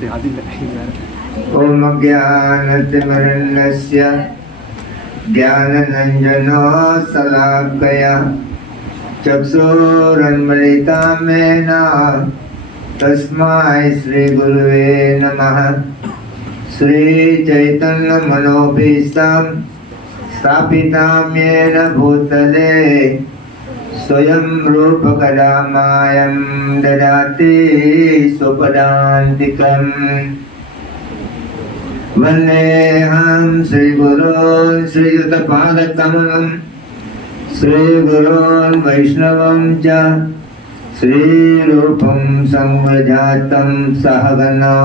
ओम ज्ञानतिमिरन्धस्य ज्ञाननञ्जनो शलाकया चक्षुरुन्मीलितं येन तस्मै श्रीगुरुवे नमः। श्रीचैतन्यमनोभीष्टं स्थापितं येन भूतले स्वयं रूपकदा मायं ददाति स्वपदान्तिकम्। वन्देऽहं श्रीगुरून् श्रीयुतपादकमलं श्रीगुरून् वैष्णवं च श्रीरूपं संव्रजातं सहगना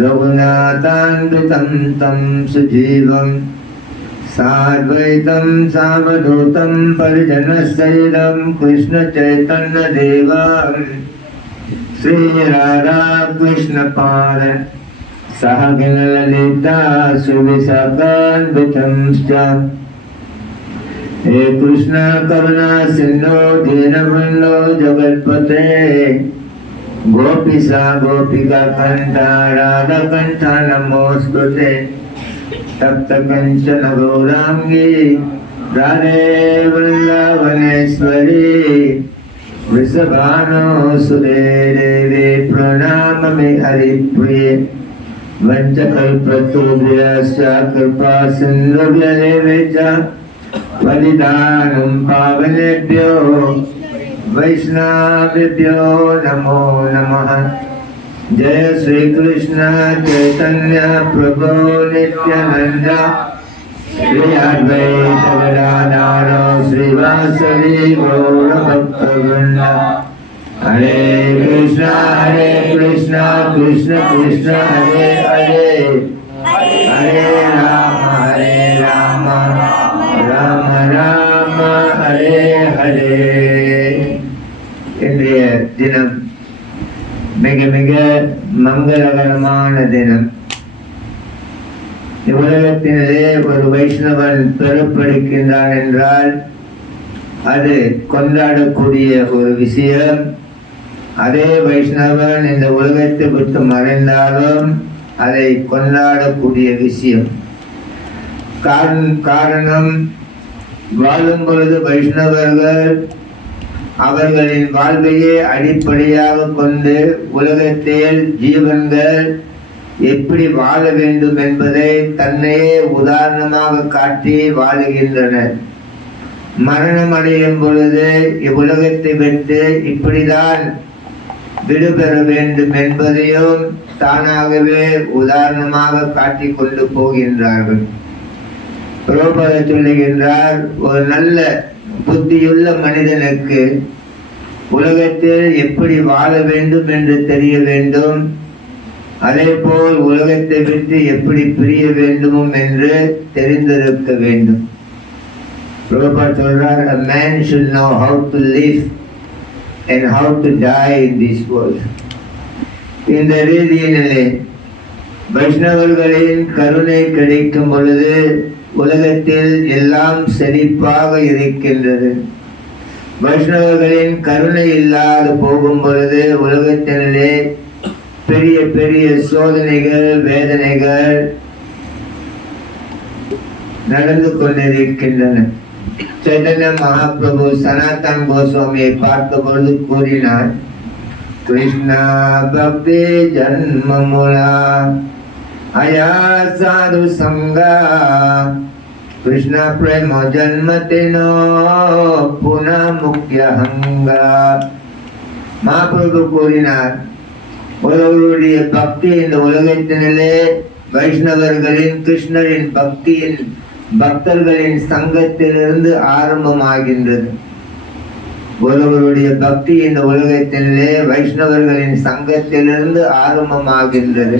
रघुनाथान्वितं तं सुजीवं साद्वैतं सावधूतं परिजनसहितं कृष्णचैतन्यदेवं श्रीराधा कृष्णपाद सहगणललिता सुविशाखान्वितं च। हे कृष्ण करुणा सिन्धो दीनबन्धो जगत्पते गोपीसा गोपिका कंठा राधा कंठा नमोस्तुते। तप्त कंचन गौरांगी राधे वृंदावनेश्वरी वृषभानुसुते देवी प्रणमामि हरिप्रिये। वंशकल्पतरुभ्यश्च कृपा सिन्धुभ्यश्च पतितानं पावनेभ्यो वैष्णवेभ्यो नमो नमः। जय श्री कृष्ण चैतन्य प्रभु नित्यानंद श्री अद्वैत गदाधर श्रीवासदि गौर भक्तवृंद। हरे कृष्ण कृष्ण कृष्ण हरे हरे हरे राम राम राम हरे हरे। இன்றைய தினம் மிக மிக மங்களகரமான தினம். உலகத்தினரே ஒரு வைஷ்ணவன் பெறப்படுகின்றான் என்றால் அது கொண்டாடக்கூடிய ஒரு விஷயம். அதே வைஷ்ணவன் இந்த உலகத்தை விட்டு மறைந்தாலும் அதை கொண்டாடக்கூடிய விஷயம். காரணம், வாழும் பொழுது வைஷ்ணவர்கள் அவர்களின் வாழ்வையே அடிப்படையாக கொண்டு உலகத்தில் ஜீவன்கள் எப்படி வாழ வேண்டும் என்பதை தன்னையே உதாரணமாக காட்டி வாழுகின்றனர். மரணம் அடையும் பொழுது இவ்வுலகத்தை விட்டு இப்படிதான் விடுபெற வேண்டும் என்பதையும் தானாகவே உதாரணமாக காட்டிக் கொண்டு போகின்றார்கள். பிரபுபாத சொல்லுகின்றார், ஒரு நல்ல புத்தியுள்ள மனிதனுக்கு உலகத்தில் எப்படி வாழ வேண்டும் என்று தெரிய வேண்டும், அதே போல் உலகத்தை விட்டு எப்படி பிரிய வேண்டும் என்று தெரிந்திருக்க வேண்டும். பிரபுபாத் சொல்றார், a man should know how to live and how to die in this world. இந்த ரீதியிலே வைஷ்ணவர்களின் கருணை கிடைக்கும் பொழுது உலகத்தில் எல்லாம் செழிப்பாக இருக்கின்றது. வைஷ்ணவர்களின் கருணை இல்லாது போகும் பொழுது உலகத்திலே பெரிய பெரிய சோதனைகள் வேதனைகள் நடந்து கொண்டிருக்கின்றன. चैतन्य महाप्रभु सनातन गोस्वामी पार्थ பொழுது கூறினார், कृष्ण भक्ति जन्म मूला अया साधु संगा कृष्ण प्रेम जन्म तेनो पुनः मुख्य हंगा। महाप्रभु கூறினார், ஒருவருடைய பக்தி இந்த உலகத்தினிலே வைஷ்ணவர்களின் கிருஷ்ணரின் பக்தியின் பக்தர்களின் சங்கத்திலிருந்து ஆரம்பமாகின்றது. ஒருவருடைய பக்தி இந்த உலகத்திலே வைஷ்ணவர்களின் சங்கத்திலிருந்து ஆரம்பமாகின்றது.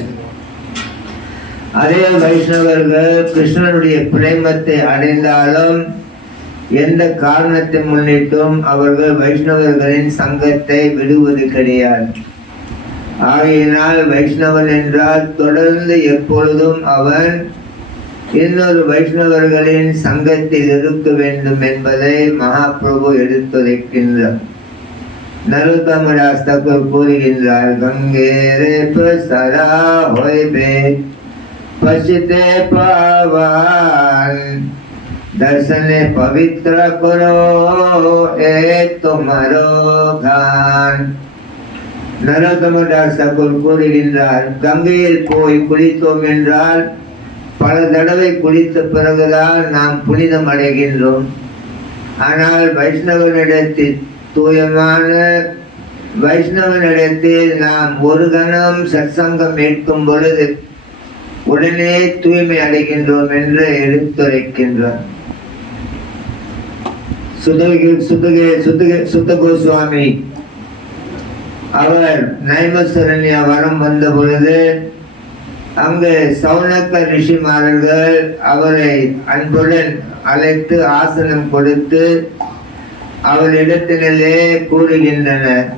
அதே வைஷ்ணவர்கள் கிருஷ்ணனுடைய பிரேமத்தை அடைந்தாலும் எந்த காரணத்தை முன்னிட்டும் அவர்கள் வைஷ்ணவர்களின் சங்கத்தை விடுவது கிடையாது. ஆகையினால் வைஷ்ணவன் என்றால் தொடர்ந்து எப்பொழுதும் அவன் இன்னொரு வைஷ்ணவர்களின் சங்கத்தில் இருக்க வேண்டும் என்பதை மகாபிரபு எடுத்துரைக்கின்றார். நரோத்தமதாஸ் தாக்கூர் கூறுகின்றார், கங்கேரே பிரசரா ஹொய்பே பசிதே பாவான் दर्शने पवित्र करो ए तुम्हारो गान. நரோத்தமதாஸ் தாக்கூர் கூறுகின்றார், கங்கையில் போய் குளித்தோம் என்றால் பல தடவை குளித்த பிறகுதான் நாம் புனிதம் அடைகின்றோம். ஆனால் வைஷ்ணவனிடத்தில் தூயமான வைஷ்ணவனிடத்தில் நாம் ஒரு கணம் சத்சங்கம் மேற்கும் பொழுது உடனே தூய்மை அடைகின்றோம் என்று எடுத்துரைக்கின்றார். சுத்த கோஸ்வாமி அவர் நைமசரண்யா வரம் வந்த பொழுது அங்கு சௌனக்க ரிஷிமாரர்கள் அவரை அன்புடன் அழைத்து ஆசனம் கொடுத்து அவரிடத்திலே கூறுகின்றனர்,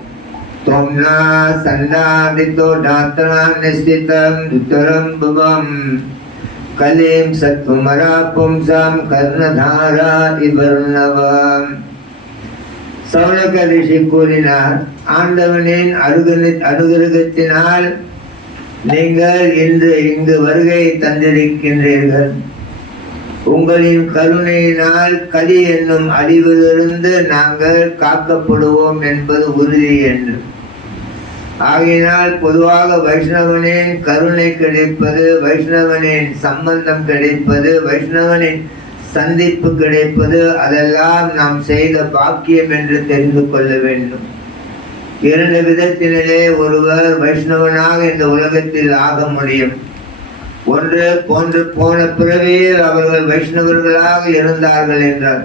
தொம்னா சந்தாதித்தோ டாத்ரா நிஸ்திதம் துத்தரம் புவம் கலேம் சத்வமரா பும்சாம் கர்ணதாரா இவர்ணவம். சௌனக ரிஷி கூறினார், ஆண்டவனின் அனுகிரகத்தினால் நீங்கள் இன்று இங்கு வருகை தந்திருக்கின்றீர்கள். உங்களின் கருணையினால் கலி என்னும் அழிவிலிருந்து நாங்கள் காக்கப்படுவோம் என்பது உறுதி என்று. ஆகையினால் பொதுவாக வைஷ்ணவனின் கருணை கிடைப்பது, வைஷ்ணவனின் சம்பந்தம் கிடைப்பது, வைஷ்ணவனின் சந்திப்பு கிடைப்பது, அதெல்லாம் நாம் செய்த பாக்கியம் என்று தெரிந்து கொள்ள வேண்டும். இரண்டு விதத்திலே ஒருவர் வைஷ்ணவனாக இந்த உலகத்தில் ஆக முடியும். ஒன்று போன பிறவியில் அவர்கள் வைஷ்ணவர்களாக இருந்தார்கள் என்றார்.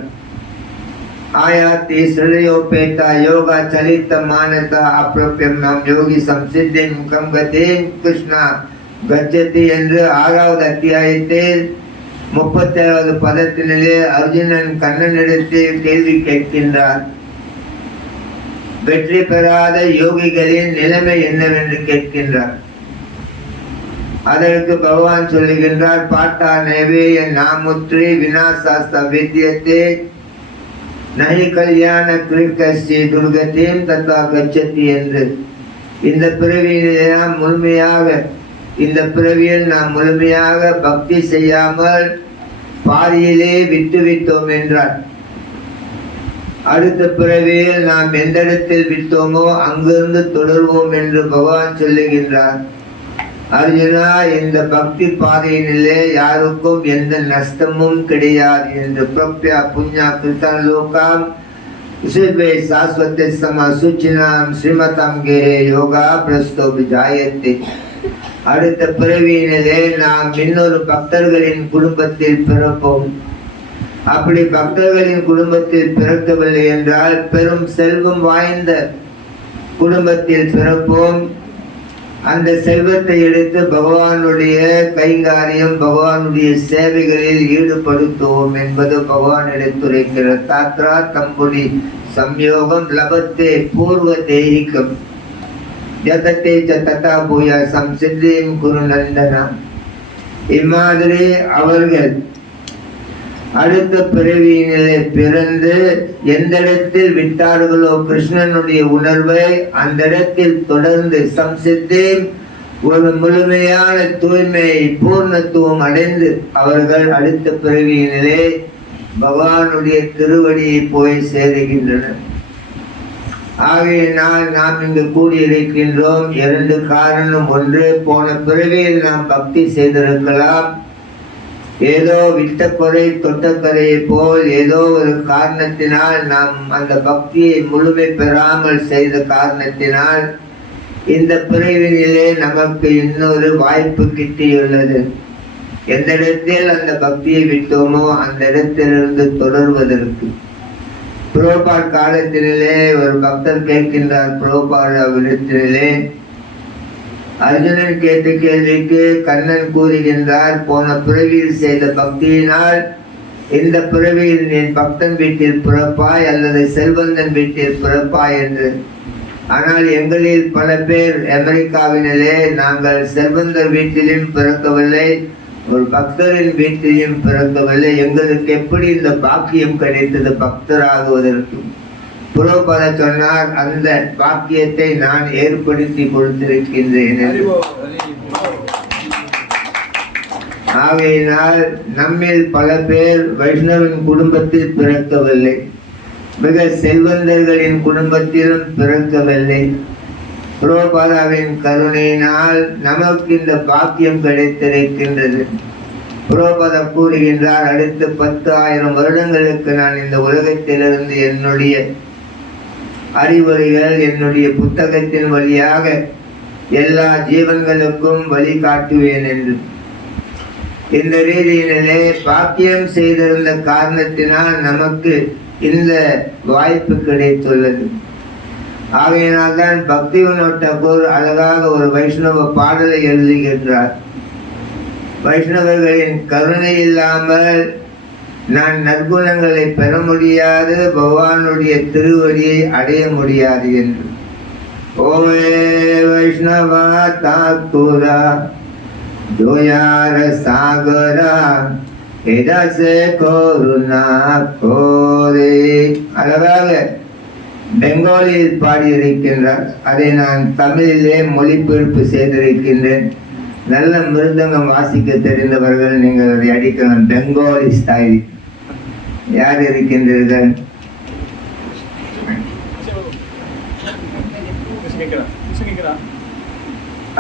ஆயாத்தி ஸ்ரீயோபேதா யோகா சலித்த மானதா அப்ரப்யம் நாம் யோகி சம்சித்தி முகம் கதேம் கிருஷ்ணா கஜ்ஜதி என்று 6வது அத்தியாயத்தில் 37வது பதத்தினிலே அர்ஜுனன் கண்ணனிடத்தில் கேள்வி கேட்கின்றார். வெற்றி பெறாத யோகிகளின் நிலைமை என்னவென்று கேட்கின்றார். அதற்கு பகவான் சொல்லுகின்றார், பாட்டா நேவே என் நாமுத்ரி வினாசாஸ்த வித்தியத்தே நகி கல்யாண கிருஷ்டி துர்கத்தையும் தத்தா கச்சத்தி என்று. இந்த பிறவியில் நாம் முழுமையாக பக்தி செய்யாமல் பாதியிலே விட்டுவிட்டோம் என்றார். அடுத்த பிறவியில் நாம் எந்த இடத்தில் விட்டோமோ அங்கிருந்து தொடர்வோம் என்று பகவான் சொல்லுகின்றார். அர்ஜுனா, இந்த பக்தி பாதையினிலே யாருக்கும் எந்த நஷ்டமும் கிடையாது என்று. பிரப்யா புண்ணியா கிருத்தன் லோகாம் சாஸ்வத்தை சம சுச்சினாம் ஸ்ரீமதம் கேஹே யோகா பிரஸ்தோ விஜாயத்தை. அடுத்த பிறவியினிலே நாம் இன்னொரு பக்தர்களின் குடும்பத்தில் பிறப்போம். அப்படி பக்தர்களின் குடும்பத்தில் பிறக்கவில்லை என்றால் பெரும் செல்வம் வாய்ந்த குடும்பத்தில் பிறப்போம். அந்த செல்வத்தை எடுத்து பகவானுடைய கைங்காரியம், பகவானுடைய சேவைகளில் ஈடுபடுத்துவோம் என்பது பகவான் எடுத்துரைக்கிறார். தாத்ரா தம்புடி சம்யோகம் லபத்தே பூர்வ தேகிகம் ஜதத்தே ததா பூயா சம்சித்திம் குரு நந்தனா. இம்மாதிரி அவர்கள் அடுத்த பிறவியினிலே பிறந்து எந்த இடத்தில் விட்டார்களோ கிருஷ்ணனுடைய உணர்வை அந்த இடத்தில் தொடர்ந்து சம்சித்தே ஒரு முழுமையான தூய்மை பூர்ணத்துவம் அடைந்து அவர்கள் அடுத்த பிறவியினிலே பகவானுடைய திருவடியை போய் சேருகின்றனர். ஆகையினால் நாம் இங்கு கூடியிருக்கின்றோம். 2 காரணம். ஒன்று, போன பிறவியில் நாம் பக்தி செய்திருக்கலாம். ஏதோ விட்ட குறை தொட்ட கரையை போல் ஏதோ ஒரு காரணத்தினால் நாம் அந்த பக்தியை முழுமை பெறாமல் செய்த காரணத்தினால் இந்த பிறவினிலே நமக்கு இன்னொரு வாய்ப்பு கிட்டியுள்ளது. எந்த இடத்தில் அந்த பக்தியை விட்டோமோ அந்த இடத்திலிருந்து தொடர்வதற்கு. புரோபாட் காலத்திலே ஒரு பக்தர் கேட்கின்றார் புரோபாட் அவரிடத்திலே. அர்ஜுனன் கேட்ட கேள்விக்கு கண்ணன் கூறுகின்றார், போன பிறவியில் செய்த பக்தியினால் இந்த பிறவியில் நீ பக்தன் வீட்டில் பிறப்பாய் அல்லது செல்வந்தன் வீட்டில் பிறப்பாய் என்று. ஆனால் எங்களில் பல பேர் அமெரிக்காவினிலே நாங்கள் செல்வந்தர் வீட்டிலும் பிறக்கவில்லை, ஒரு பக்தரின் வீட்டிலும் பிறக்கவில்லை. எங்களுக்கு எப்படி இந்த பாக்கியம் கிடைத்தது பக்தராகுவதற்கு? புரோபத சொன்னார், அந்த பாக்கியத்தை நான் ஏற்படுத்தி கொடுத்திருக்கின்றேன். ஆகையினால் நம்மில் பல பேர் வைஷ்ணவின் குடும்பத்தில் பிறக்கவில்லை, மிக செல்வந்தர்களின் குடும்பத்திலும் பிறக்கவில்லை. புரோபாதாவின் கருணையினால் நமக்கு இந்த பாக்கியம் கிடைத்திருக்கின்றது. புரோபாதா கூறுகின்றார், அடுத்த 10,000 வருடங்களுக்கு நான் இந்த உலகத்திலிருந்து என்னுடைய அறிவுரைகள் என்னுடைய புத்தகத்தின் வழியாக எல்லா ஜீவன்களுக்கும் வழிகாட்டுவேன் என்று. இந்த ரீதியிலே பாக்கியம் செய்திருந்த காரணத்தினால் நமக்கு இந்த வாய்ப்பு கிடைத்துள்ளது. ஆகையினால்தான் பக்திவினோத் தாக்கூர் அழகாக ஒரு வைஷ்ணவ பாடலை எழுதுகின்றார். வைஷ்ணவர்களின் கருணை இல்லாமல் நான் நற்குணங்களை பெற முடியாது, பகவானுடைய திருவடியை அடைய முடியாது என்று. ஓமே வைஷ்ணவா தாக்கூரா தோயார சாகரா எதாசே கோருணா கோரே. அழகாக பெங்காலியில் பாடியிருக்கின்றார். அதை நான் தமிழிலே மொழிபெயர்ப்பு செய்திருக்கின்றேன். நல்ல மிருதங்கம் வாசிக்க தெரிந்தவர்கள் நீங்கள் அதை அடிக்கலாம். பெங்காலி ஸ்டைல். யார் இருக்கின்றீர்கள்?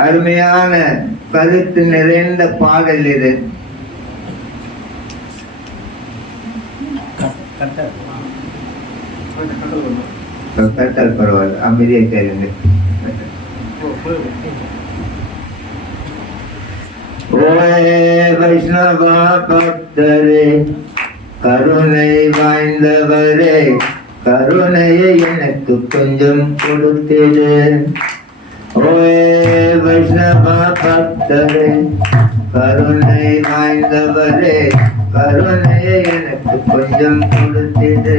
அருமையான கருத்து நிறைந்த பாடல் இது. கட்டல் பரவாயில்ல, அமைதியை கேளுங்க. ஓயே வைஷ்ணவா பக்தரே, கருணை வாய்ந்தவரே, கருணையை எனக்கு கொஞ்சம் கொடுத்திடு. ஓயே வைஷ்ணவா பக்தரே, கருணை வாய்ந்தவரே, கருணையை எனக்கு கொஞ்சம் கொடுத்திடு.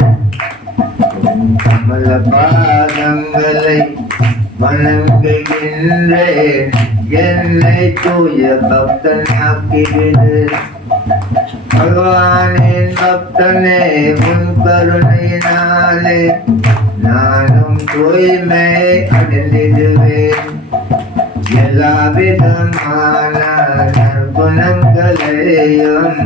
கமல பாதங்களை வணங்குகின்றேன், என்னை தூய பக்தனாக்கிவிடு. பகவானின் பக்தனே, உன் கருணையினாலே நானும் தூய்மை அடைந்திடுவேன். எல்லா விதமான நற்குணங்களையும்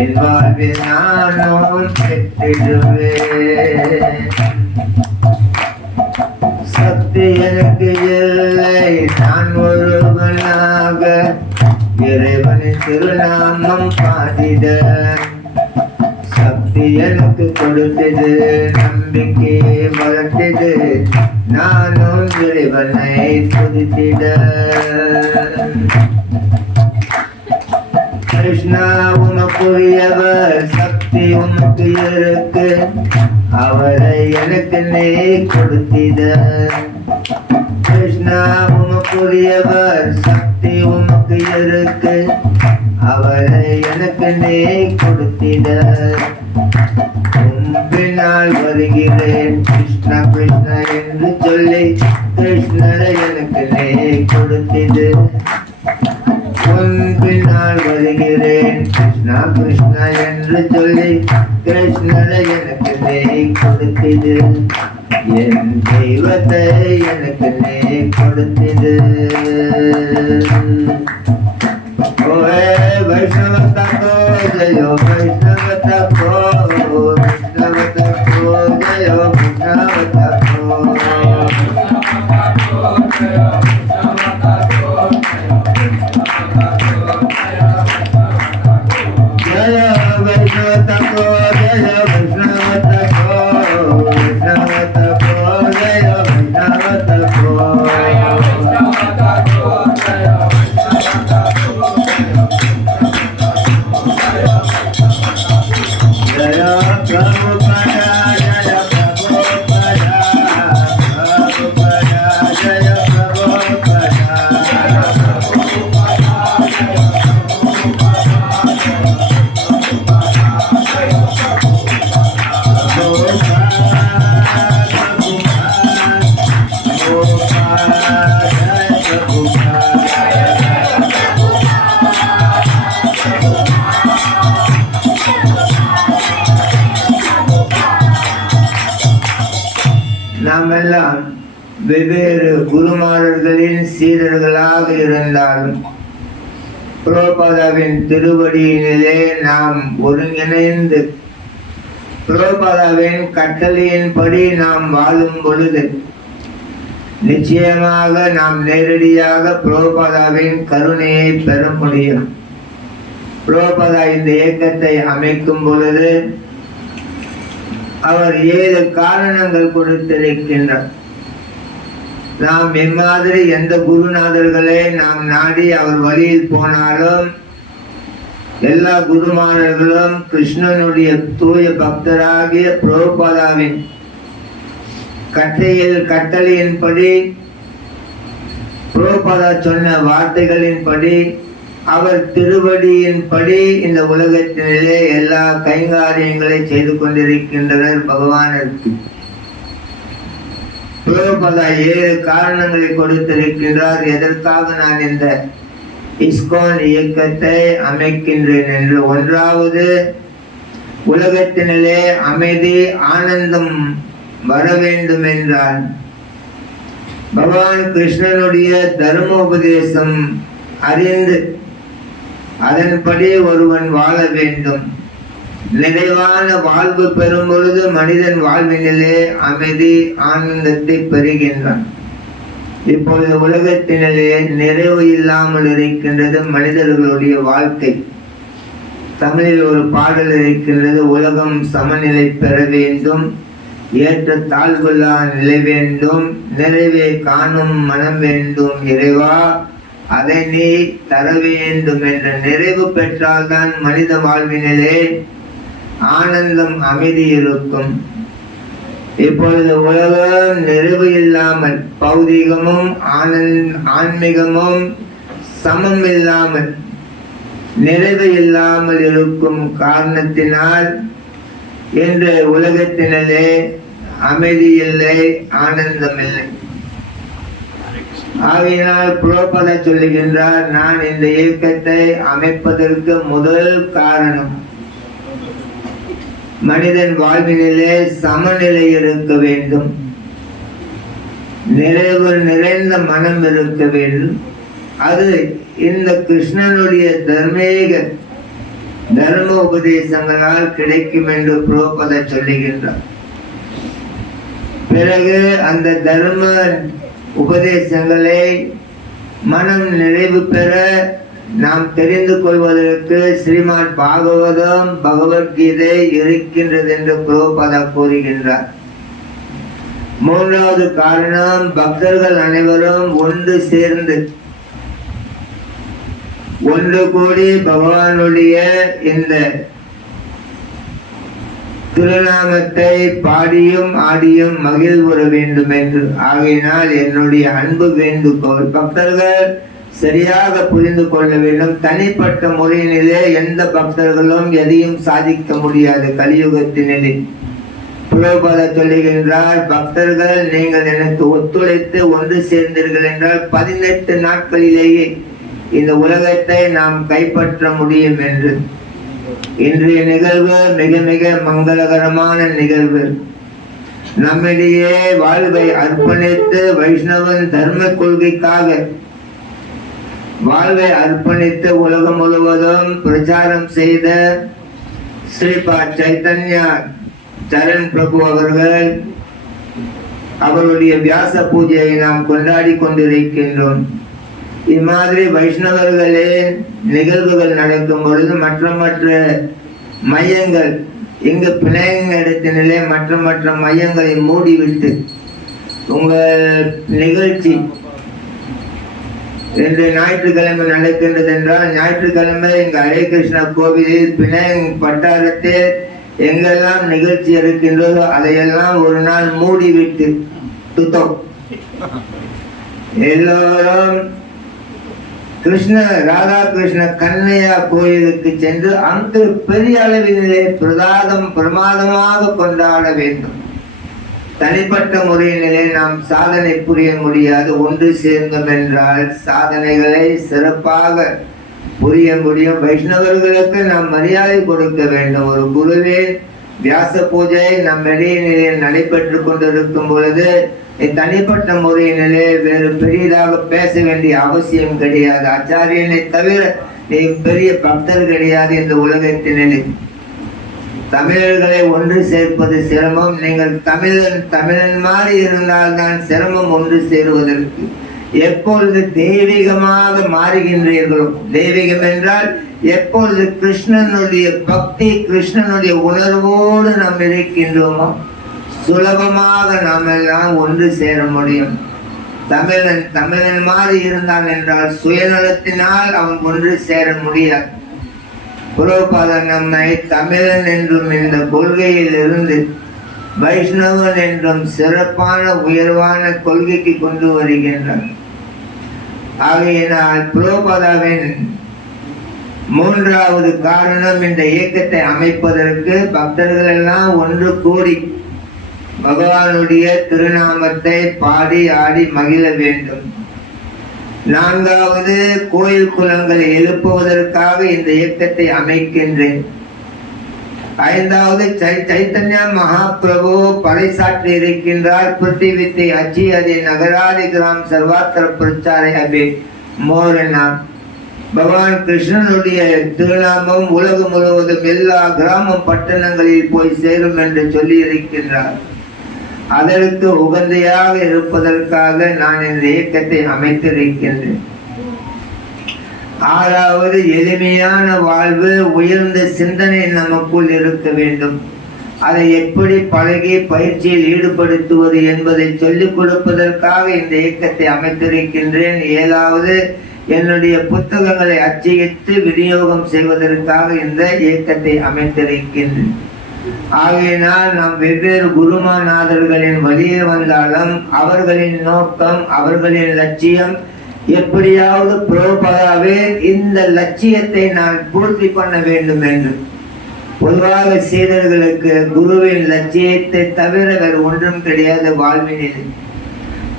என் வாழ்வில் நானும் பெற்றிடுவேன். சக்தி எனக்கு இல்லை, நான் ஒருவனாக இறைவனின் திருநாமம் பாடிட. சக்தி எனக்கு கொடுத்தது, நம்பிக்கையை வளர்த்தது, நானும் இறைவனை துதித்திட. கிருஷ்ணா உனக்குரியவர், சக்தி உனக்கு இருக்கு, அவரை எனக்கு நீ கொடுத்திட. கிருஷ்ணா உனக்குரியவர், சக்தி உனக்கு இருக்கு, அவரை எனக்கு நீ கொடுத்திட. பின்னால் வருகிறேன் கிருஷ்ணா கிருஷ்ணா என்று சொல்லி, கிருஷ்ணரை எனக்கு நீ கொடுத்திடு. பின்னால் வருகிறேன் கிருஷ்ணா கிருஷ்ணா என்று சொல்லி, கிருஷ்ணரை எனக்கு நீ கொடுத்திடு. என் தெய்வத்தை எனக்கு நீ கொடுத்திடு. ஓயே வைஷ்ணவ தாக்கோ ஜெயோ வைஷ்ணவ தாக்கோ, வைஷ்ணவ தாக்கோ ஜெயோ வைஷ்ணவ தாக்கோ. நாம் எல்லாம் வெவ்வேறு குருமாரர்களின் சீடர்களாக இருந்தாலும் பிரபுபாதாவின் திருவடியினிலே நாம் ஒருங்கிணைந்து பிரபுபாதாவின் கட்டளையின்படி நாம் வாழும் பொழுது நிச்சயமாக நாம் நேரடியாக பிரபுபாதாவின் கருணையை பெற முடியும். பிரபுபாதா இந்த இயக்கத்தை அமைக்கும் பொழுது அவர் 7 காரணங்கள் கொடுத்திருக்கின்றார். நாம் இம்மாதிரி எந்த குருநாதர்களை நாம் நாடி அவர் வழியில் போனாலும் எல்லா குருமானர்களும் கிருஷ்ணனுடைய தூய பக்தராகிய பிரபுபாதாவின் கட்டளையின்படி பிரபுபாதா சொன்ன வார்த்தைகளின்படி அவர் திருவடியின்படி இந்த உலகத்திலே எல்லா கைங்காரியங்களை செய்து கொண்டிருக்கின்றனர். பகவானுக்கு பிரபுபாதா 7 காரணங்களை கொடுத்திருக்கின்றார். எதற்காக நான் இந்த இஸ்கான் இயக்கத்தை அமைக்கின்றேன் என்று. ஒன்றாவது, உலகத்தினிலே அமைதி ஆனந்தம் வர வேண்டும் என்றால் பகவான் கிருஷ்ணனுடைய தர்மோபதேசம் அறிந்து அதன்படி ஒருவன் வாழ வேண்டும். நிறைவான வாழ்வு பெறும் பொழுது மனிதன் வாழ்வினிலே அமைதி ஆனந்தத்தை பெறுகின்றான். இப்பொழுது உலகத்தினிலே நிறைவு இல்லாமல் இருக்கின்றது மனிதர்களுடைய வாழ்க்கை. தமிழில் ஒரு பாடல் இருக்கின்றது, உலகம் சமநிலை பெற வேண்டும், ஏற்ற தாழ்வுள்ளா நிலை வேண்டும், நிறைவை காணும் மனம் வேண்டும் இறைவா, அதை நீ தர வேண்டும் என்ற நிறைவு பெற்றால்தான் மனித வாழ்வினிலே ஆனந்தம் அமைதி இருக்கும். இப்பொழுது உலகம் நிறைவு இல்லாமல் பௌதிகமும் ஆன்மீகமும் சமம் இல்லாமல் நிறைவு இல்லாமல் இருக்கும் காரணத்தினால் இன்று உலகத்தினே அமைதி இல்லை, ஆனந்தம் இல்லை. ஆகையினால் பிரபுபாதா சொல்லுகின்றார், நான் இந்த இயக்கத்தை அமைப்பதற்கு முதல் காரணம் மனிதன் வாழ்வினிலே சமநிலை இருக்க வேண்டும், நிறைவு நிறைந்த மனம் இருக்க வேண்டும். அது இந்த கிருஷ்ணனுடைய தர்ம உபதேசங்களால் கிடைக்கும் என்று பிரபுபாதா சொல்லுகின்றார். பிறகு அந்த தர்ம உபதேசங்களை மனம் நிறைவு பெற நாம் தெரிந்து கொள்வதற்கு ஸ்ரீமத் பாகவதம் பகவத்கீதை இருக்கின்றது என்று பிரபுபாதா கூறுகின்றார். மூன்றாவது காரணம், பக்தர்கள் அனைவரும் ஒன்று சேர்ந்து ஒன்று கூடி பகவானுடைய இந்த திருநாமத்தை பாடியும் ஆடியும் மகிழ்வுற வேண்டும் என்று. ஆகையினால் என்னுடைய அன்பு வேண்டுகோள், பக்தர்கள் சரியாக புரிந்து கொள்ள வேண்டும். தனிப்பட்ட முறையினிலே எந்த பக்தர்களும் எதையும் சாதிக்க முடியாது கலியுகத்தினிலே. பிரபுபாதா சொல்லுகின்றார், பக்தர்கள் நீங்கள் எனக்கு ஒத்துழைத்து ஒன்று சேர்ந்தீர்கள் என்றால் 18 நாட்களிலேயே இந்த உலகத்தை நாம் கைப்பற்ற முடியும் என்று. இன்றைய நிகழ்வு மிக மிக மங்களகரமான நிகழ்வு. நம்மிடையே வாழ்வை அர்ப்பணித்து வைஷ்ணவன் தர்ம கொள்கைக்காக வாழ்வை அர்ப்பணித்து உலகம் முழுவதும் பிரச்சாரம் செய்த ஸ்ரீபாத் சைத்தன்யா சரண் பிரபு அவர்கள், அவருடைய வியாச பூஜையை நாம் கொண்டாடி கொண்டிருக்கின்றோம். இம்மாதிரி வைஷ்ணவர்களே நிகழ்வுகள் நடக்கும் பொழுது மற்ற மையங்கள் இங்கு பிணைய இடத்தினிலே மற்ற மையங்களை மூடிவிட்டு உங்கள் நிகழ்ச்சி இன்று ஞாயிற்றுக்கிழமை நடக்கின்றது என்றால் ஞாயிற்றுக்கிழமை இங்கு ஹரே கிருஷ்ணா கோவிலில் பிணைய வட்டாரத்தில் எங்கெல்லாம் நிகழ்ச்சி இருக்கின்றதோ அதையெல்லாம் ஒரு நாள் மூடிவிட்டு துத்தம் எல்லோரும் ராதா கிருஷ்ண கண்ணையா கோயிலுக்கு சென்று அங்கு பெரிய அளவிலே பிரமாதமாக கொண்டாட வேண்டும். தனிப்பட்ட முறையிலே நாம் சாதனை புரிய முடியாது. ஒன்று சேர்ந்தோம் என்றால் சாதனைகளை சிறப்பாக புரிய முடியும். வைஷ்ணவர்களுக்கு நாம் மரியாதை கொடுக்க வேண்டும். ஒரு குருவே வியாச பூஜை நம் இடையிலே நடைபெற்று கொண்டிருக்கும் பொழுது தனிப்பட்ட முறையினிலே வேறு பெரியதாக பேச வேண்டிய அவசியம் கிடையாது. ஆச்சாரியனை தவிர நீ பெரிய பக்தர் கிடையாது இந்த உலகத்தினிலே. தமிழர்களை ஒன்று சேர்ப்பது சிரமம். நீங்கள் தமிழன் மாதிரி இருந்தால்தான் சிரமம் ஒன்று சேருவதற்கு. எப்பொழுது தெய்வீகமாக மாறுகின்றீர்களோ, தெய்வீகம் என்றால் எப்பொழுது கிருஷ்ணனுடைய பக்தி, கிருஷ்ணனுடைய உணர்வோடு நாம் இருக்கின்றோமோ சுலபமாக நாம் எல்லாம் ஒன்று சேர முடியும். தமிழன் மாதிரி இருந்தான் என்றால் சுயநலத்தினால் அவன் ஒன்று சேர முடியாது. புரோபாதன் நம்மை தமிழன் என்றும் இந்த கொள்கையில் இருந்து வைஷ்ணவன் என்றும் சிறப்பான உயர்வான கொள்கைக்கு கொண்டு வருகின்றார். ஆகையினால் புரோபாதாவின் மூன்றாவது காரணம் இந்த இயக்கத்தை அமைப்பதற்கு பக்தர்கள் எல்லாம் ஒன்று கூடி பகவானுடைய திருநாமத்தை பாடி ஆடி மகிழ வேண்டும். நான்காவது, கோயில் குளங்களை எழுப்புவதற்காக இந்த இயக்கத்தை அமைக்கின்றேன். ஐந்தாவது, சைத்தன்ய மகாபிரபு பறைசாற்றி இருக்கின்றார். பிருத்திவித்தை அச்சி அதே நகராதி கிராம் சர்வாத்திர பிரச்சாரை அபே மோரனா. பகவான் கிருஷ்ணனுடைய திருநாமம் உலகம் முழுவதும் எல்லா கிராமம் பட்டணங்களில் போய் சேரும் என்று சொல்லி இருக்கின்றார். அதற்கு உகந்தையாக இருப்பதற்காக நான் இந்த இயக்கத்தை அமைத்திருக்கின்றேன். ஆறாவது, எளிமையான வாழ்வு, உயர்ந்த சிந்தனை நமக்குள் இருக்க வேண்டும். அதை எப்படி பழகி பயிற்சியில் ஈடுபடுத்துவது என்பதை சொல்லிக் கொடுப்பதற்காக இந்த இயக்கத்தை அமைத்திருக்கின்றேன். ஏழாவது, என்னுடைய புத்தகங்களை அச்சடித்து விநியோகம் செய்வதற்காக இந்த இயக்கத்தை அமைத்திருக்கின்றேன். ஆகையினால் நாம் வெவ்வேறு குருமாநாதர்களின் வழியே வந்தாலும் அவர்களின் நோக்கம், அவர்களின் லட்சியம் எப்படியாவது புரோபாதாவே இந்த லட்சியத்தை நான் பூர்த்தி பண்ண வேண்டும் என்று. பொதுவாக சீடர்களுக்கு குருவின் லட்சியத்தை தவிர வேறு ஒன்றும் கிடையாது வாழ்வினிலே.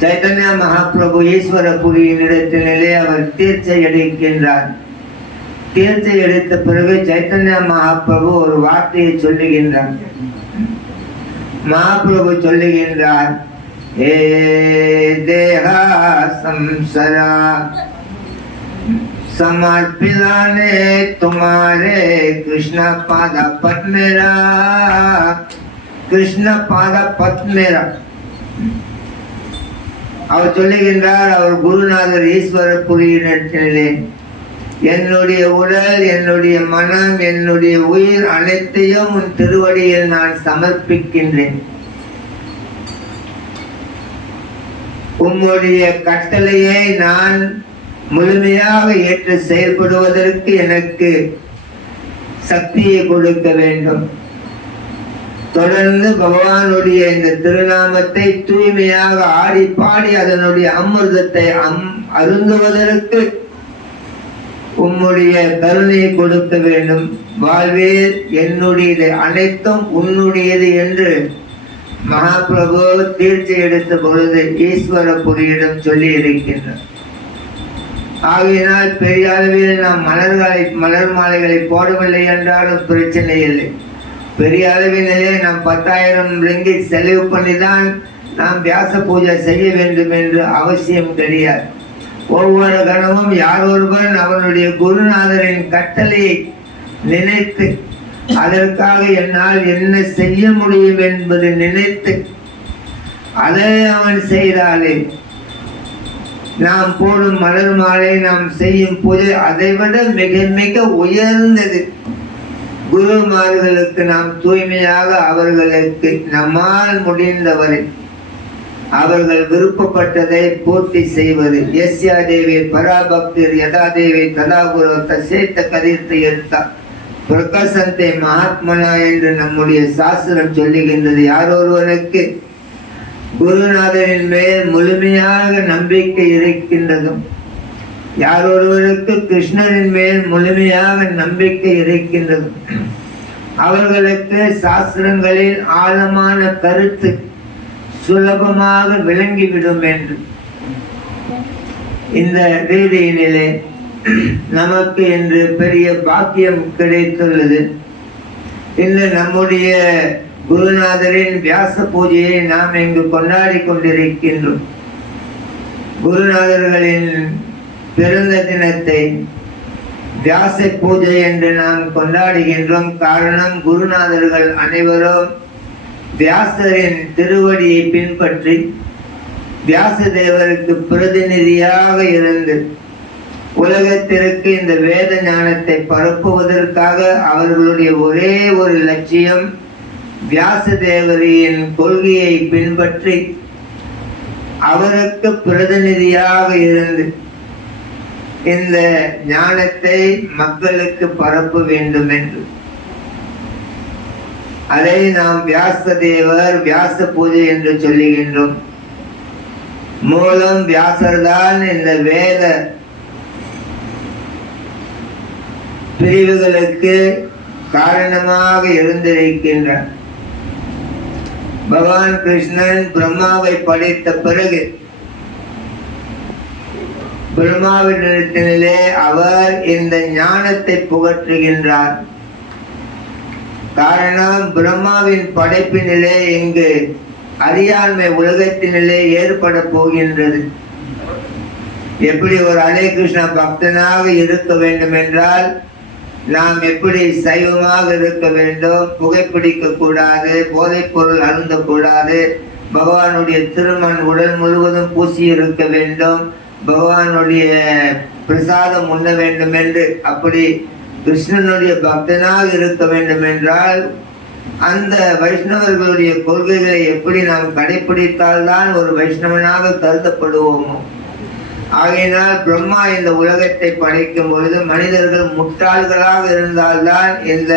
சைத்தன்ய மகாபிரபு ஈஸ்வரபுரியின் இடத்தினிலே அவர் தீர்ச்சை எடுக்கின்றார். தீர்ச்சை எடுத்த பிறகு சைத்தன்ய மகாபிரபு ஒரு வார்த்தையை சொல்லுகின்றார். மகாபிரபு சொல்லுகின்றார், ஏ தேஹா சம்சரா समर्पिलाने तुम्हारे कृष्ण पाद पद मेरा, कृष्ण पाद पद मेरा. அவர் சொல்லுகின்றார், அவர் குருநாதர் ஈஸ்வரபுரியினிடத்திலே, என்னுடைய உடல், என்னுடைய மனம், என்னுடைய உயிர் அனைத்தையும் உன் திருவடியில் நான் சமர்ப்பிக்கின்றேன். உம்முடைய கட்டளையை நான் முழுமையாக ஏற்று செயல்படுவதற்கு எனக்கு சக்தியை கொடுக்க வேண்டும். தொடர்ந்து பகவானுடைய இந்த திருநாமத்தை தூய்மையாக ஆடி பாடி அதனுடைய அமிர்தத்தை அருந்துவதற்கு உம்முடைய கருணையை கொடுக்க வேண்டும். வாழ்வில் என்னுடையது அனைத்தும் உன்னுடையது என்று மகாபிரபு தீர்ச்சி எடுத்த பொழுது ஈஸ்வரபுரியிடம் சொல்லி இருக்கின்றார். ஆகையினால் பெரிய அளவில் நாம் மலர் மாலைகளை போடவில்லை என்றாலும் பிரச்சனை இல்லை. பெரிய அளவிலே நாம் 10,000 ரிங்கிட் செலவு பண்ணிதான் நாம் வியாச பூஜை செய்ய வேண்டும் என்று அவசியம் கிடையாது. ஒவ்வொரு கணமும் யார் ஒருவன் அவனுடைய குருநாதரின் கட்டளையை நினைத்து அதற்காக என்னால் என்ன செய்ய முடியும் என்பது நினைத்து அதை அவன் செய்தாலே நாம் போடும் மலர் மாலை, நாம் செய்யும் பூஜை அதைவிட மிக மிக உயர்ந்தது. குருமார்களுக்கு நாம் தூய்மையாக அவர்களுக்கு நம்மால் முடிந்தவரை அவர்கள் விருப்பப்பட்டதை பூர்த்தி செய்வது. யஸ்யா தேவி பராபக்திர் யதா தேவி ததா குரு தசேத்த கதிர்த்து எடுத்தா பிரகாசந்தே மகாத்மனா என்று நம்முடைய சாஸ்திரம் சொல்லுகின்றது. யாரொருவனுக்கு குருநாதரின் மேல் முழுமையாக நம்பிக்கை இருக்கின்றதும், யாரொருவருக்கு கிருஷ்ணனின் மேல் முழுமையாக நம்பிக்கை இருக்கின்றதும், அவர்களுக்கு சாஸ்திரங்களின் ஆழமான கருத்து சுலபமாக விளங்கிவிடும் என்று இந்த ரீதியினிலே நமக்கு இன்று பெரிய பாக்கியம் கிடைத்துள்ளது. இன்று நம்முடைய குருநாதரின் வியாச பூஜையை நாம் இங்கு கொண்டாடி கொண்டிருக்கின்றோம். குருநாதர்களின் பிறந்த தினத்தை வியாச பூஜை என்று நாம் கொண்டாடுகின்றோம். காரணம், குருநாதர்கள் அனைவரும் வியாசரின் திருவடியை பின்பற்றி வியாச தேவருக்கு பிரதிநிதியாக இருந்து உலகத்திற்கு இந்த வேத ஞானத்தை பரப்புவதற்காக அவர்களுடைய ஒரே ஒரு லட்சியம் வியாச தேவரின் கொள்கையை பின்பற்றி அவருக்கு பிரதிநிதியாக இருந்து இந்த ஞானத்தை மக்களுக்கு பரப்ப வேண்டும் என்று. அதை நாம் வியாச தேவர் வியாச பூஜை என்று சொல்லுகின்றோம். மூலம் வியாசர்தான் இந்த வேத பிரிவுகளுக்கு காரணமாக இருந்திருக்கின்றார். பகவான் கிருஷ்ணன் பிரம்மாவை படைத்த பிறகு பிரம்மாவினிடத்திலே அவர் இந்த ஞானத்தை புகற்றுகின்றார். காரணம், பிரம்மாவின் படைப்பினிலே இங்கு அறியாண்மை உலகத்தினிலே ஏற்பட போகின்றது. எப்படி ஒரு ஹரே கிருஷ்ண பக்தனாக இருக்க வேண்டும் என்றால் நாம் எப்படி சைவமாக இருக்க வேண்டும், புகைப்பிடிக்க கூடாது, போதைப் பொருள் அருந்தக்கூடாது, பகவானுடைய திருமண் உடல் முழுவதும் பூசி இருக்க வேண்டும், பகவானுடைய பிரசாதம் உண்ண வேண்டும் என்று அப்படி கிருஷ்ணனுடைய பக்தனாக இருக்க வேண்டும் என்றால் அந்த வைஷ்ணவர்களுடைய கொள்கைகளை எப்படி நாம் கடைபிடித்தால்தான் ஒரு வைஷ்ணவனாக கருதப்படுவோமோ. ஆகையினால் பிரம்மா இந்த உலகத்தை படைக்கும் பொழுது மனிதர்கள் முட்டாள்களாக இருந்தால்தான் இந்த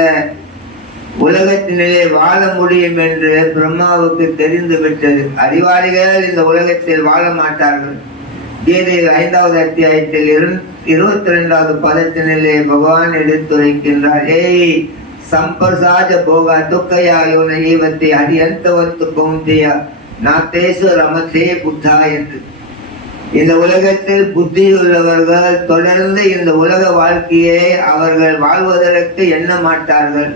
உலகத்தினிலே வாழ முடியும் என்று பிரம்மாவுக்கு தெரிந்து விட்டது. அறிவாளிகள் இந்த உலகத்தில் வாழ மாட்டார்கள். கீதையில் 5வது அத்தியாயத்தில் 22வது பதத்தினிலே பகவான் எடுத்துரைக்கின்றார். ஏய் சம்பிரசாஜ போகா துக்கையாயோன ஈவத்தை அரியந்தவத்து கௌந்திய நாத்தேசு ரமத்தே புத்தா என்று. இந்த உலகத்தில் புத்தி உள்ளவர்கள் தொடர்ந்து இந்த உலக வாழ்க்கையை அவர்கள் வாழ்வதற்கு எண்ண மாட்டார்கள்.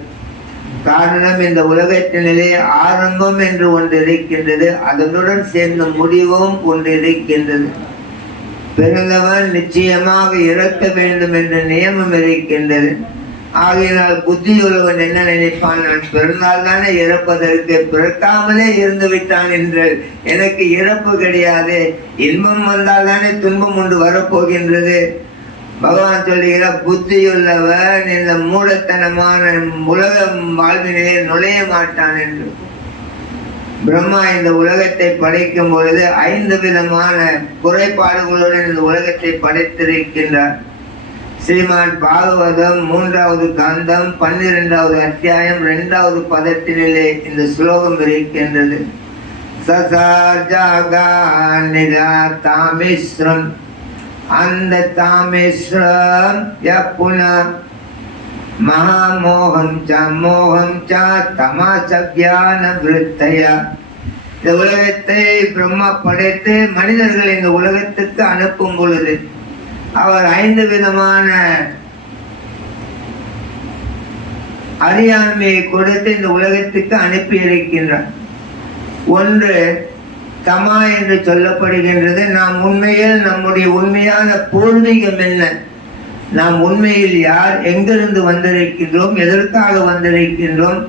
காரணம், இந்த உலகத்தினிலே ஆரம்பம் என்று ஒன்று இருக்கின்றது, அதனுடன் சேர்ந்த முடிவும் ஒன்று இருக்கின்றது. பிறந்தவன் நிச்சயமாக இறக்க வேண்டும் என்ற நியமம் இருக்கின்றது. ஆகையினால் புத்தியுள்ளவன் என்ன நினைப்பான், நான் பிறந்தால் தானே இறப்பதற்கு, பிறக்காமலே இருந்து விட்டான் என்று எனக்கு இறப்பு கிடையாது, இன்பம் வந்தால் தானே துன்பம் ஒன்று வரப்போகின்றது. பகவான் சொல்லுகிறார், புத்தியுள்ளவன் இந்த மூடத்தனமான உலக வாழ்வினிலே நுழைய மாட்டான் என்று. பிரம்மா இந்த உலகத்தை படைக்கும் பொழுது 5 விதமான குறைபாடுகளுடன் இந்த உலகத்தை படைத்திருக்கின்றார். ஸ்ரீமான் பாகவதம் 3வது காந்தம் 12வது அத்தியாயம் 2வது பதத்தினிலே இந்த ஸ்லோகம் இருக்கின்றது. தாமிஸ்ரம் அந்த தாமிஸ்ரம் யப்புன மகாமோகம் ச தமசக்ஞான விருத்தயா. இந்த உலகத்தை பிரம்மா படைத்து மனிதர்கள் இந்த உலகத்துக்கு அனுப்பும் பொழுது அவர் 5 விதமான அறியாண்மையை கொடுத்து இந்த உலகத்துக்கு அனுப்பி இருக்கின்றார். ஒன்று தமா என்று சொல்லப்படுகின்றது. நாம் உண்மையில் நம்முடைய உண்மையான பூர்வீகம் என்ன, நாம் உண்மையில் யார், எங்கிருந்து வந்திருக்கின்றோம், எதற்காக வந்திருக்கின்றோம்,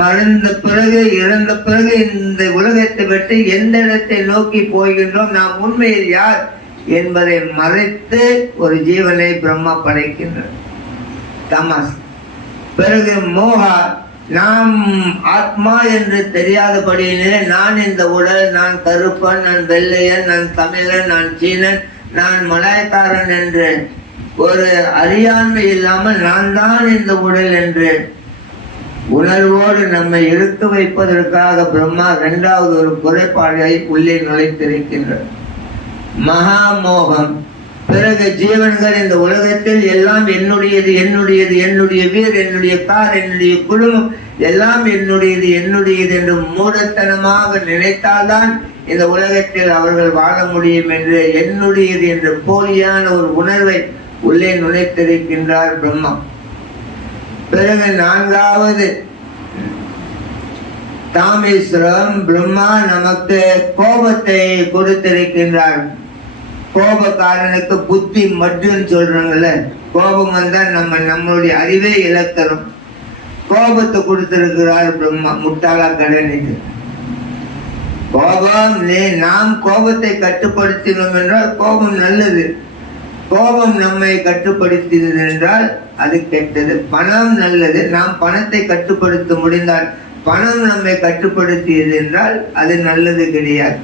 மறைந்த பிறகு இறந்த பிறகு இந்த உலகத்தை விட்டு எந்த இடத்தை நோக்கி போகின்றோம், நாம் உண்மையில் யார் என்பதை மறைத்து ஒரு ஜீவனை பிரம்மா படைக்கின்றார். தமஸ். பிறகு மோகா, நாம் ஆத்மா என்று தெரியாதபடியிலே நான் இந்த உடல், நான் கருப்பன், நான் வெள்ளையன், நான் தமிழன், நான் சீனன், நான் மலாய்க்காரன் என்று ஒரு அறியாண்மை இல்லாமல் நான் தான் இந்த உடல் என்று உணர்வோடு நம்மை இருக்க வைப்பதற்காக பிரம்மா 2வது ஒரு குறைபாடை உள்ளே நுழைத்திருக்கின்றார், மகாமோகம். பிறகு ஜீவன்கள் இந்த உலகத்தில் எல்லாம் என்னுடையது, என்னுடையது, என்னுடைய வீர், என்னுடைய கார், என்னுடைய குடும்பம் எல்லாம் என்னுடையது, என்னுடையது என்று மூடத்தனமாக நினைத்தால்தான் இந்த உலகத்தில் அவர்கள் வாழ முடியும் என்று என்னுடையது என்ற போலியான ஒரு உணர்வை உள்ளே நுழைத்திருக்கின்றார் பிரம்மா. பிறகு 4வது தாமேஸ்வரம் பிரம்மா நமக்கு கோபத்தை கொடுத்திருக்கின்றார். கோபக்காரனுக்கு புத்தி மட்டுன்னு சொல்றாங்கல்ல, கோபம் வந்தா நம்மளுடைய அறிவே இழக்கிறோம். கோபத்தை கொடுத்திருக்கிறார் பிரம்மா, முட்டாளா கடனுக்கு. கோபம் நாம் கோபத்தை கட்டுப்படுத்தினோம் என்றால் கோபம் நல்லது. கோபம் நம்மை கட்டுப்படுத்தினது என்றால் அது கெட்டது. பணம் நல்லது, நாம் பணத்தை கட்டுப்படுத்த முடிந்தால். பணம் நம்மை கட்டுப்படுத்தியது என்றால் அது நல்லது கிடையாது.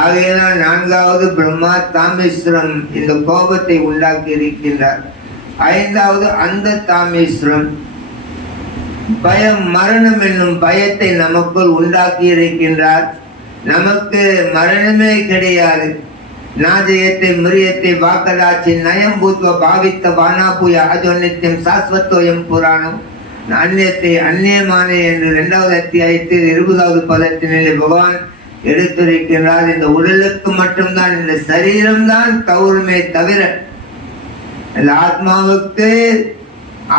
ஆகையினால் நான்காவது பிரம்மா தாமேஸ்வரம் இந்த கோபத்தை உண்டாக்கி இருக்கின்றார். ஐந்தாவது அந்த தாமேஸ்வரம் பயம், மரணம் என்னும் பயத்தை நமக்குள் உண்டாக்கி இருக்கின்றார். நமக்கு மரணமே கிடையாது. நாஜயத்தை மிரியத்தை வாக்கதாச்சி நயம் பூத்வ பாவித்த வானாபுய அஜோன்னித்யம் சாஸ்வத்தோயம் புராணம் அந்நியத்தை அந்நியமானே என்று 2வது அத்தியாயத்தில் 20வது பதத்தினிலே பகவான் எடுத்திருக்கின்றார். இந்த உடலுக்கு மட்டும்தான், இந்த சரீரம்தான் தவறுமே தவிர இந்த ஆத்மாவுக்கு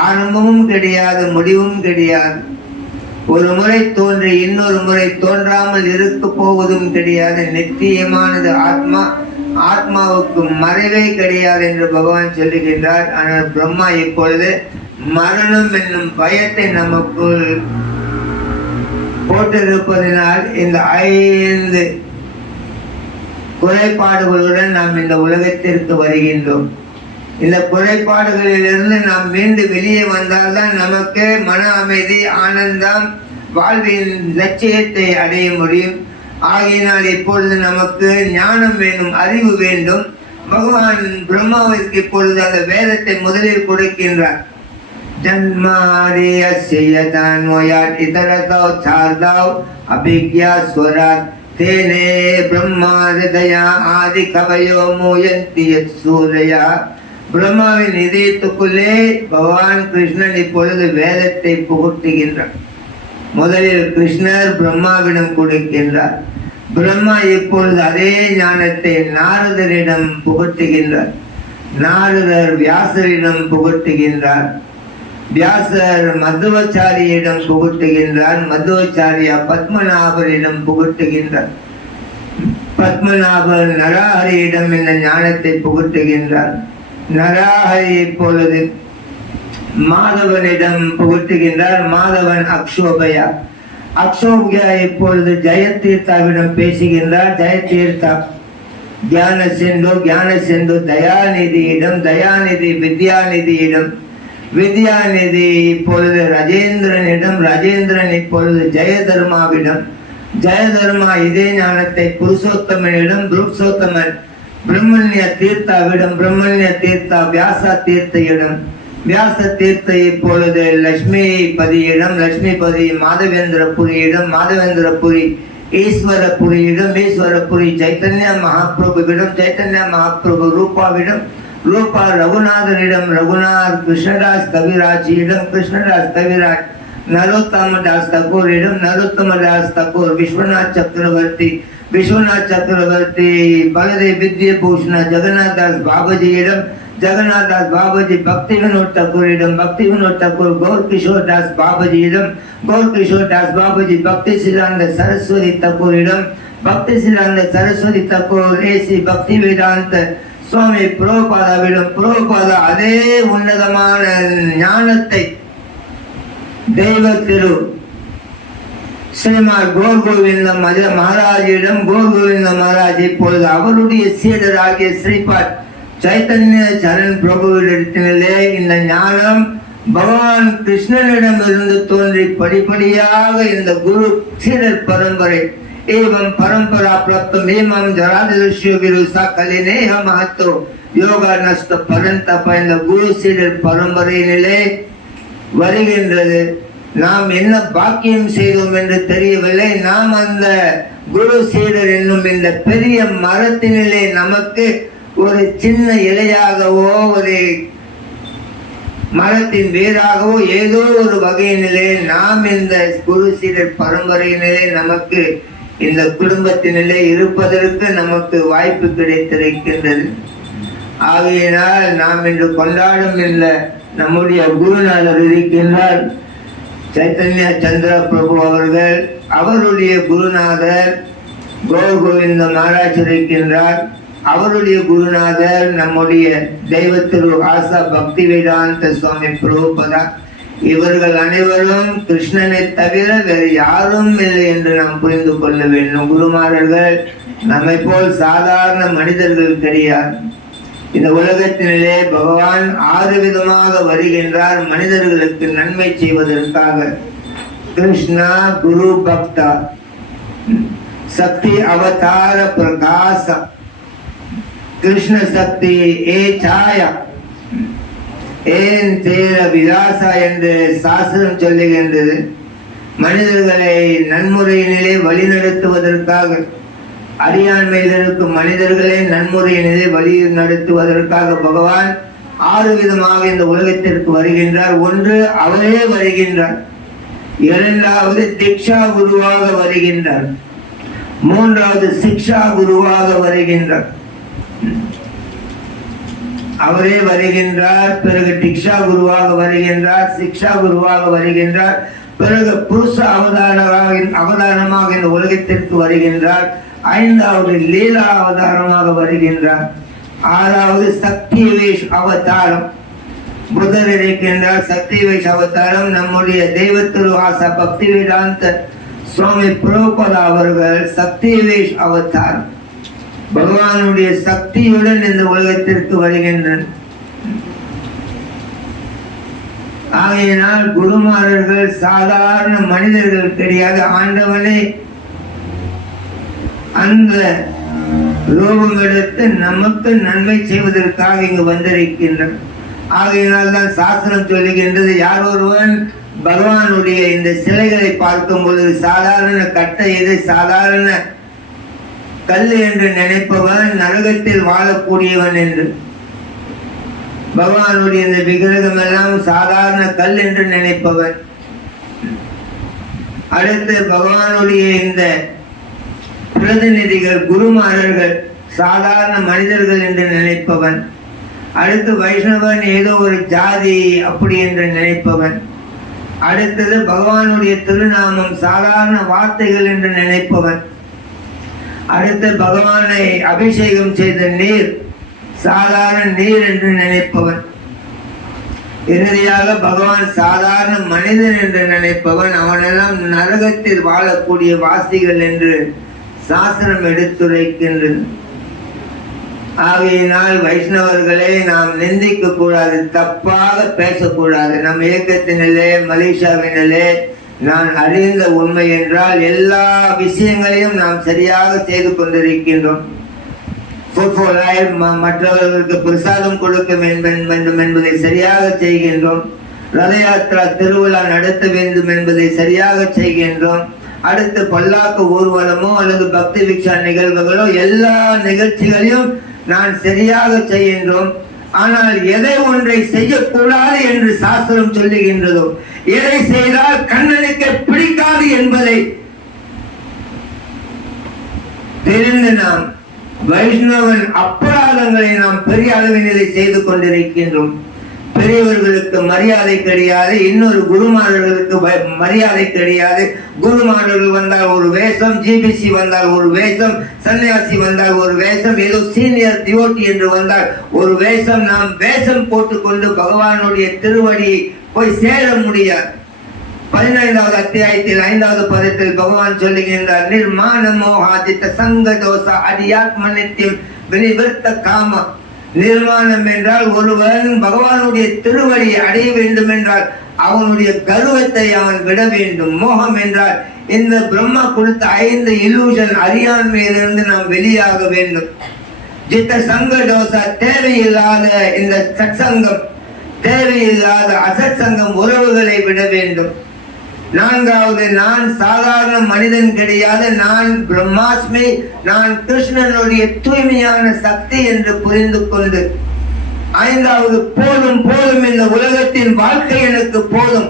ஆரம்பமும் கிடையாது, முடிவும் கிடையாது. ஒரு முறை தோன்றி இன்னொரு முறை தோன்றாமல் இருக்க போவதும் கிடையாது. நித்தியமானது ஆத்மா. ஆத்மாவுக்கு மறைவே கிடையாது என்று பகவான் சொல்லுகின்றார். ஆனால் பிரம்மா இப்பொழுது மரணம் என்னும் பயத்தை நமக்குள் போட்டிருப்பதனால் இந்த 5 குறைபாடுகளுடன் நாம் இந்த உலகத்திற்கு வருகின்றோம். இந்த குறைபாடுகளிலிருந்து நாம் மீண்டு வெளியே வந்தால்தான் நமக்கு மன அமைதி, ஆனந்தம், வாழ்வின் லட்சியத்தை அடைய முடியும். ஆகையினால் இப்பொழுது நமக்கு ஞானம் வேண்டும், அறிவு வேண்டும். பகவான் பிரம்மாவிற்கு இப்பொழுது அந்த வேதத்தை முதலில் கொடுக்கின்றார். ஜன்மாரியஸ்யதான்வயாத் இதரதோ சார்தாவ் அபிக்யா ஸ்வராத் தேனே பிரம்மா ஹிருதயா ஆதி கவயோ மூயந்தி யத் சூரயா. பிரம்மாவின் இதயத்துக்குள்ளே பகவான் கிருஷ்ணன் இப்பொழுது வேதத்தை புகட்டுகின்றார். முதலில் கிருஷ்ணர் பிரம்மாவிடம் கொடுக்கின்றார். பிரம்மா இப்பொழுது அதே ஞானத்தை நாரதரிடம் புகட்டுகின்றார். நாரதர் வியாசரிடம் புகட்டுகின்றார். வியாசர் மதுவச்சாரியிடம் புகட்டுகின்றார். மதுவச்சாரியா பத்மநாபரிடம் புகட்டுகின்றார். பத்மநாபர் நரஹரியிடம் இந்த ஞானத்தை புகட்டுகின்றார். நரஹரி இப்பொழுது மாதவனிடம் புகட்டுகின்றார். மாதவன் அக்ஷோபயா. அக்ஷோபயா இப்பொழுது ஜெயதீர்த்தாவிடம் பேசுகின்றார். ஜெயதீர்த்தா ஞான செந்து தயாநிதியிடம், தயாநிதி வித்யாநிதியிடம், வித்யாநிதி இப்பொழுது ராஜேந்திரனிடம், ராஜேந்திரன் இப்பொழுது ஜெயதர்மாவிடம், ஜெயதர்மா இதே ஞானத்தை புருஷோத்தமனிடம், புருஷோத்தமன் பிரம்மண்ய தீர்த்தாவிடம், பிரம்மண்ய தீர்த்தா வியாச தீர்த்தையிடம், வியாச தீர்த்த இப்பொழுது லட்சுமிபதியிடம், லட்சுமிபதி மாதவேந்திரபுரியிடம், மாதவேந்திரபுரி ஈஸ்வரபுரியிடம், ஈஸ்வரபுரி சைத்தன்ய மகாபிரபுவிடம், சைத்தன்ய மகாபிரபு ரூபாவிடம், ரூபா ரகுநாதனிடம், ரகுநாத் கிருஷ்ணதாஸ் கவிராஜியிடம், கிருஷ்ணதாஸ் கவிராஜ் நரோத்தமதாஸ் தகூரிடம், நரோத்தமதாஸ் தகூர் விஸ்வநாத் சக்கரவர்த்தி, விஸ்வநாத் சக்கரவர்த்தி பலதேவ் வித்யபூஷண ஜெகநாதாஸ் பாபாஜியிடம், ஜெகநாதாஸ் பாபாஜி பக்தி வினோத் தக்கூரிடம், பக்தி வினோத் தக்கூர் கௌர் கிஷோர் தாஸ் பாபாஜியிடம், கௌர் கிஷோர் தாஸ் பாபாஜி பக்தி சிலாந்த சரஸ்வதி தக்கூரிடம், பக்தி சிலாந்த சரஸ்வதி தக்கூர் ஏசி பக்தி வேதாந்த சுவாமி புரோபாதாவிடம், புரோபாதா அதே உன்னதமான ஞானத்தை தெய்வ திரு ஸ்ரீமார் கோர் கோவிந்த மகாராஜிடம், கோர் கோவிந்த மகாராஜ் இப்பொழுது அவருடைய சீடராகிய ஸ்ரீபாத் சைத்தன்ய சரண் பிரபுவிடத்திலே இந்த ஞானம் பகவான் கிருஷ்ணனிடம் இருந்து தோன்றி படிப்படியாக இந்த குரு சீடர் பரம்பரை एवं परंपरा प्राप्त मेमम जरादृश्य विरुसा कलिने हम महत्व योगा नष्ट परंतप இந்த குரு சீடர் பரம்பரையிலே வருகின்றது. நாம் என்ன பாக்கியம் செய்தோம் என்று தெரியவில்லை. நாம் அந்த குரு சீடர் என்னும் இந்த பெரிய மரத்தினிலே நமக்கு ஒரு சின்ன இலையாகவோ ஒரு மரத்தின் வேராகவோ ஏதோ ஒரு வகையினிலே நாம் இந்த குரு சீடர் பரம்பரையினிலே நமக்கு இந்த குடும்பத்தினிலே இருப்பதற்கு நமக்கு வாய்ப்பு கிடைத்திருக்கின்றது. ஆகையினால் நாம் இன்று கொண்டாடும் இந்த நம்முடைய குருநாதர் இருக்கின்றார். சைத்தன்ய சந்திர பிரபு அவர்கள் அவருடைய குருநாதர் கோவிந்த மகாராஜ் இருக்கின்றார். அவருடைய குருநாதர் நம்முடைய தெய்வ திரு ஆசா பக்தி வேதாந்த சுவாமி பிரபுபதா. இவர்கள் அனைவரும் கிருஷ்ணனை தவிர வேறு யாரும் இல்லை என்று நாம் புரிந்து கொள்ள வேண்டும். குருமாரர்கள் நம்மை போல் சாதாரண மனிதர்கள் கிடையாது. இந்த உலகத்திலே பகவான் 6 விதமாக வருகின்றார் மனிதர்களுக்கு நன்மை செய்வதற்காக. கிருஷ்ணா குரு பக்தா சக்தி அவதார பிரகாச கிருஷ்ண சக்தி ஏ சாயா ஏன் தேர விலாசா என்று சாஸ்திரம் சொல்லுகின்றது. மனிதர்களை நன்முறையினிலே வழிநடத்துவதற்காக, அறியாண்மையில் இருக்கும் மனிதர்களை நன்முறையினிலே வழி நடத்துவதற்காக பகவான் 6 விதமாக இந்த உலகத்திற்கு வருகின்றார். ஒன்று, அவரே வருகின்றார். இரண்டாவது, திக்ஷா குருவாக வருகின்றார். மூன்றாவது, சிக்ஷா குருவாக வருகின்றார். அவரே வருகின்றார். பிறகு டிக்ஷா குருவாக வருகின்றார், சிக்ஷா குருவாக வருகின்றார். பிறகு புருஷ அவதாரமாக இந்த உலகத்திற்கு வருகின்றார். 5வது லீலா அவதாரமாக வருகின்றார். 6வது சக்தி வேஷ் அவதாரம் புதர் இருக்கின்றார். சக்தி வேஷ் அவதாரம் நம்முடைய தெய்வ திரு ஆசா பக்தி வேதாந்த சுவாமி பிரபுபதா அவர்கள் சக்தி வேஷ் அவதாரம் பகவானுடைய சக்தியுடன் இந்த உலகத்திற்கு வருகின்றனர். ஆகையினால் குருமாரர்கள் சாதாரண மனிதர்கள் கிடையாது. ஆண்டவனே அந்த ரூபம் எடுத்து நமக்கு நன்மை செய்வதற்காக இங்கு வந்திருக்கின்றனர். ஆகையினால் தான் சாஸ்திரம் சொல்லுகின்றது, யார் ஒருவன் பகவானுடைய இந்த சிலைகளை பார்க்கும் பொழுது சாதாரண கட்டை எது, சாதாரண கல் என்று நினைப்பவன் நரகத்தில் வாழக்கூடியவன் என்று. பகவானுடைய இந்த விக்கிரகம் எல்லாம் சாதாரண கல் என்று நினைப்பவன். அடுத்து பகவானுடைய இந்த பிரதிநிதிகள் குருமாரர்கள் சாதாரண மனிதர்கள் என்று நினைப்பவன். அடுத்து வைஷ்ணவன் ஏதோ ஒரு ஜாதி அப்படி என்று நினைப்பவன். அடுத்தது பகவானுடைய திருநாமம் சாதாரண வார்த்தைகள் என்று நினைப்பவன். அடுத்து பகவானை அபிஷேகம் செய்த நீர் சாதாரண நீர் என்று நினைப்பவன். இறுதியாக பகவான் சாதாரண மனிதன் என்று நினைப்பவன். அவனெல்லாம் நரகத்தில் வாழக்கூடிய வாசிகள் என்று சாஸ்திரம் எடுத்துரைக்கின்றது. ஆகையினால் வைஷ்ணவர்களை நாம் நிந்திக்க கூடாது, தப்பாக பேசக்கூடாது. நம் இயக்கத்தினிலே மலேசியாவினிலே நான் அறிந்த உண்மை என்றால் எல்லா விஷயங்களையும் நாம் சரியாக செய்து கொண்டிருக்கின்றோம். மற்றவர்களுக்கு பிரசாதம் கொடுக்க வேண்டும் என்பதை சரியாக செய்கின்றோம். ரத யாத்திரா திருவிழா நடத்த வேண்டும் என்பதை சரியாக செய்கின்றோம். அடுத்து பல்லாக்கு ஊர்வலமோ அல்லது பக்தி விக்ஷா நிகழ்வுகளோ எல்லா நிகழ்ச்சிகளையும் நான் சரியாக செய்கின்றோம். ஆனால் எதை ஒன்றை செய்யக்கூடாது என்று சாஸ்திரம் சொல்லுகின்றதோ, எதை செய்தால் கண்ணனுக்கு பிடிக்காது என்பதை தெரிந்து நாம் வைஷ்ணவன் அபராதங்களை நாம் பெரிய அளவிலே செய்து கொண்டிருக்கின்றோம். பெரியவர்களுக்கு மரியாதை கிடையாது, இன்னொரு குருமாரர்களுக்கு மரியாதை கிடையாது. குருமாரர்கள் வந்தால் ஒரு வேஷம், ஜிபிசி வந்தால் ஒரு வேஷம், சன்னியாசி வந்தால் ஒரு வேஷம், ஏதோ சீனியர் டிவோட்டி என்று வந்தால் ஒரு வேஷம். நாம் வேஷம் போட்டுக்கொண்டு பகவானுடைய திருவடியை போய் சேர முடியாது. 15வது அத்தியாயத்தில் 5வது பதத்தில் பகவான் சொல்லுகின்றார், நிர்மாண மோகாதித்த சங்க தோச அடியாத்ம நித்தியம் வினிவர்த்த காம. நிர்மாணம் என்றால் ஒருவன் பகவானுடைய திருவடியை அடைய வேண்டும் என்றால் அவனுடைய கர்வத்தை அவன் விட வேண்டும். மோகம் என்றால் இந்த பிரம்மா கொடுத்த 5 இல்லூஷன் அறியாண்மையிலிருந்து நாம் வெளியாக வேண்டும். ஜித்த சங்க தோசா தேவையில்லாத இந்த சத்சங்கம், தேவையில்லாத அசத் சங்கம் உறவுகளை விட வேண்டும். 4வது, நான் சாதாரண மனிதன் கிடையாது, நான் பிரம்மாஸ்மி, நான் கிருஷ்ணனுடைய தூய்மையான சக்தி என்று புரிந்து கொண்டு. 5வது, போதும் போதும், இந்த உலகத்தின் வாழ்க்கை எனக்கு போதும்.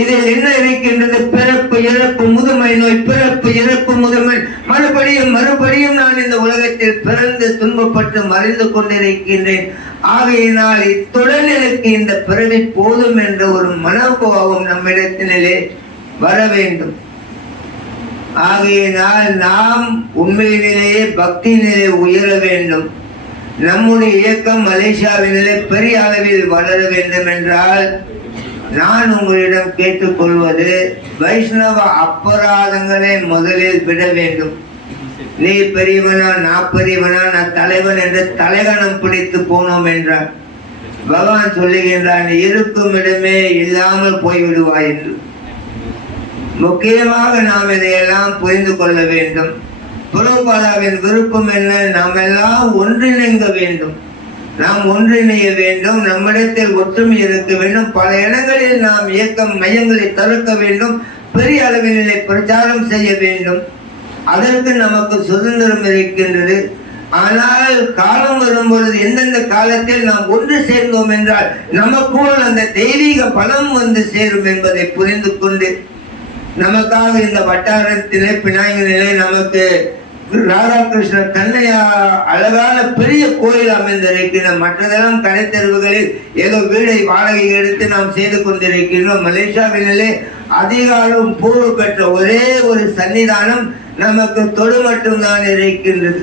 இதில் என்ன இருக்கின்றது? பிறப்பு இறப்பு முதுமை நோய், பிறப்பு இறப்பு முதுமை, மறுபடியும் நான் இந்த உலகத்தில் பிறந்து துன்பப்பட்டு மறைந்து கொண்டிருக்கின்றேன். ஆகையினால் இத்துடன் எனக்கு இந்த பிறவி போதும் என்ற ஒரு மனோபாவம் நம்மிடத்திலே வர வேண்டும். ஆகையினால் நாம் உண்மையிலேயே பக்தியிலே உயர வேண்டும். நம்முடைய இயக்கம் மலேசியாவிலே பெரிய அளவில் வளர வேண்டும் என்றால் நான் உங்களிடம் கேட்டுக்கொள்வது, வைஷ்ணவ அபராதங்களை முதலில் விட வேண்டும். நீ பெரியவனா, நான் பெரியவனா, நான் தலைவன் என்று தலைகணம் பிடித்து போனோம் என்றார். பகவான் சொல்லுகின்றான், இருக்கும் இடமே இல்லாமல் போய்விடுவாய் என்று. முக்கியமாக நாம் இதையெல்லாம் புரிந்து கொள்ள வேண்டும். பிரபுபாதாவின் விருப்பம் என்ன? நாம் எல்லாம் ஒன்றிணைங்க வேண்டும். நாம் ஒன்றிணைய வேண்டும். நம்மிடத்தில் ஒற்றுமை இருக்க வேண்டும். பல இடங்களில் நாம் இயக்கம் மையங்களை திறக்க வேண்டும். பெரிய அளவிலே பிரச்சாரம் செய்ய வேண்டும். அதற்கு நமக்கு சுதந்திரம் இருக்கின்றது. ஆனால் காலம் வரும்பொழுது எந்தெந்த காலத்தில் நாம் ஒன்று சேர்ந்தோம் என்றால் நமக்குள் அந்த தெய்வீக பலம் வந்து சேரும் என்பதை புரிந்து கொண்டு, நமக்காக இந்த வட்டாரத்திலே பினாங்கிலே நமக்கு ராதாகிருஷ்ண கண்ணையா அழகான பெரிய கோயில் அமைந்திருக்கின்றோம். மற்றதெல்லாம் கடைத்தெருவுகளில் ஏதோ வீடை வாடகை எடுத்து நாம் செய்து கொண்டிருக்கின்றோம். மலேசியாவிலே அதிகாரம் பூர்வ பெற்ற ஒரே ஒரு சன்னிதானம் நமக்கு தொடு மட்டும்தான் இருக்கின்றது.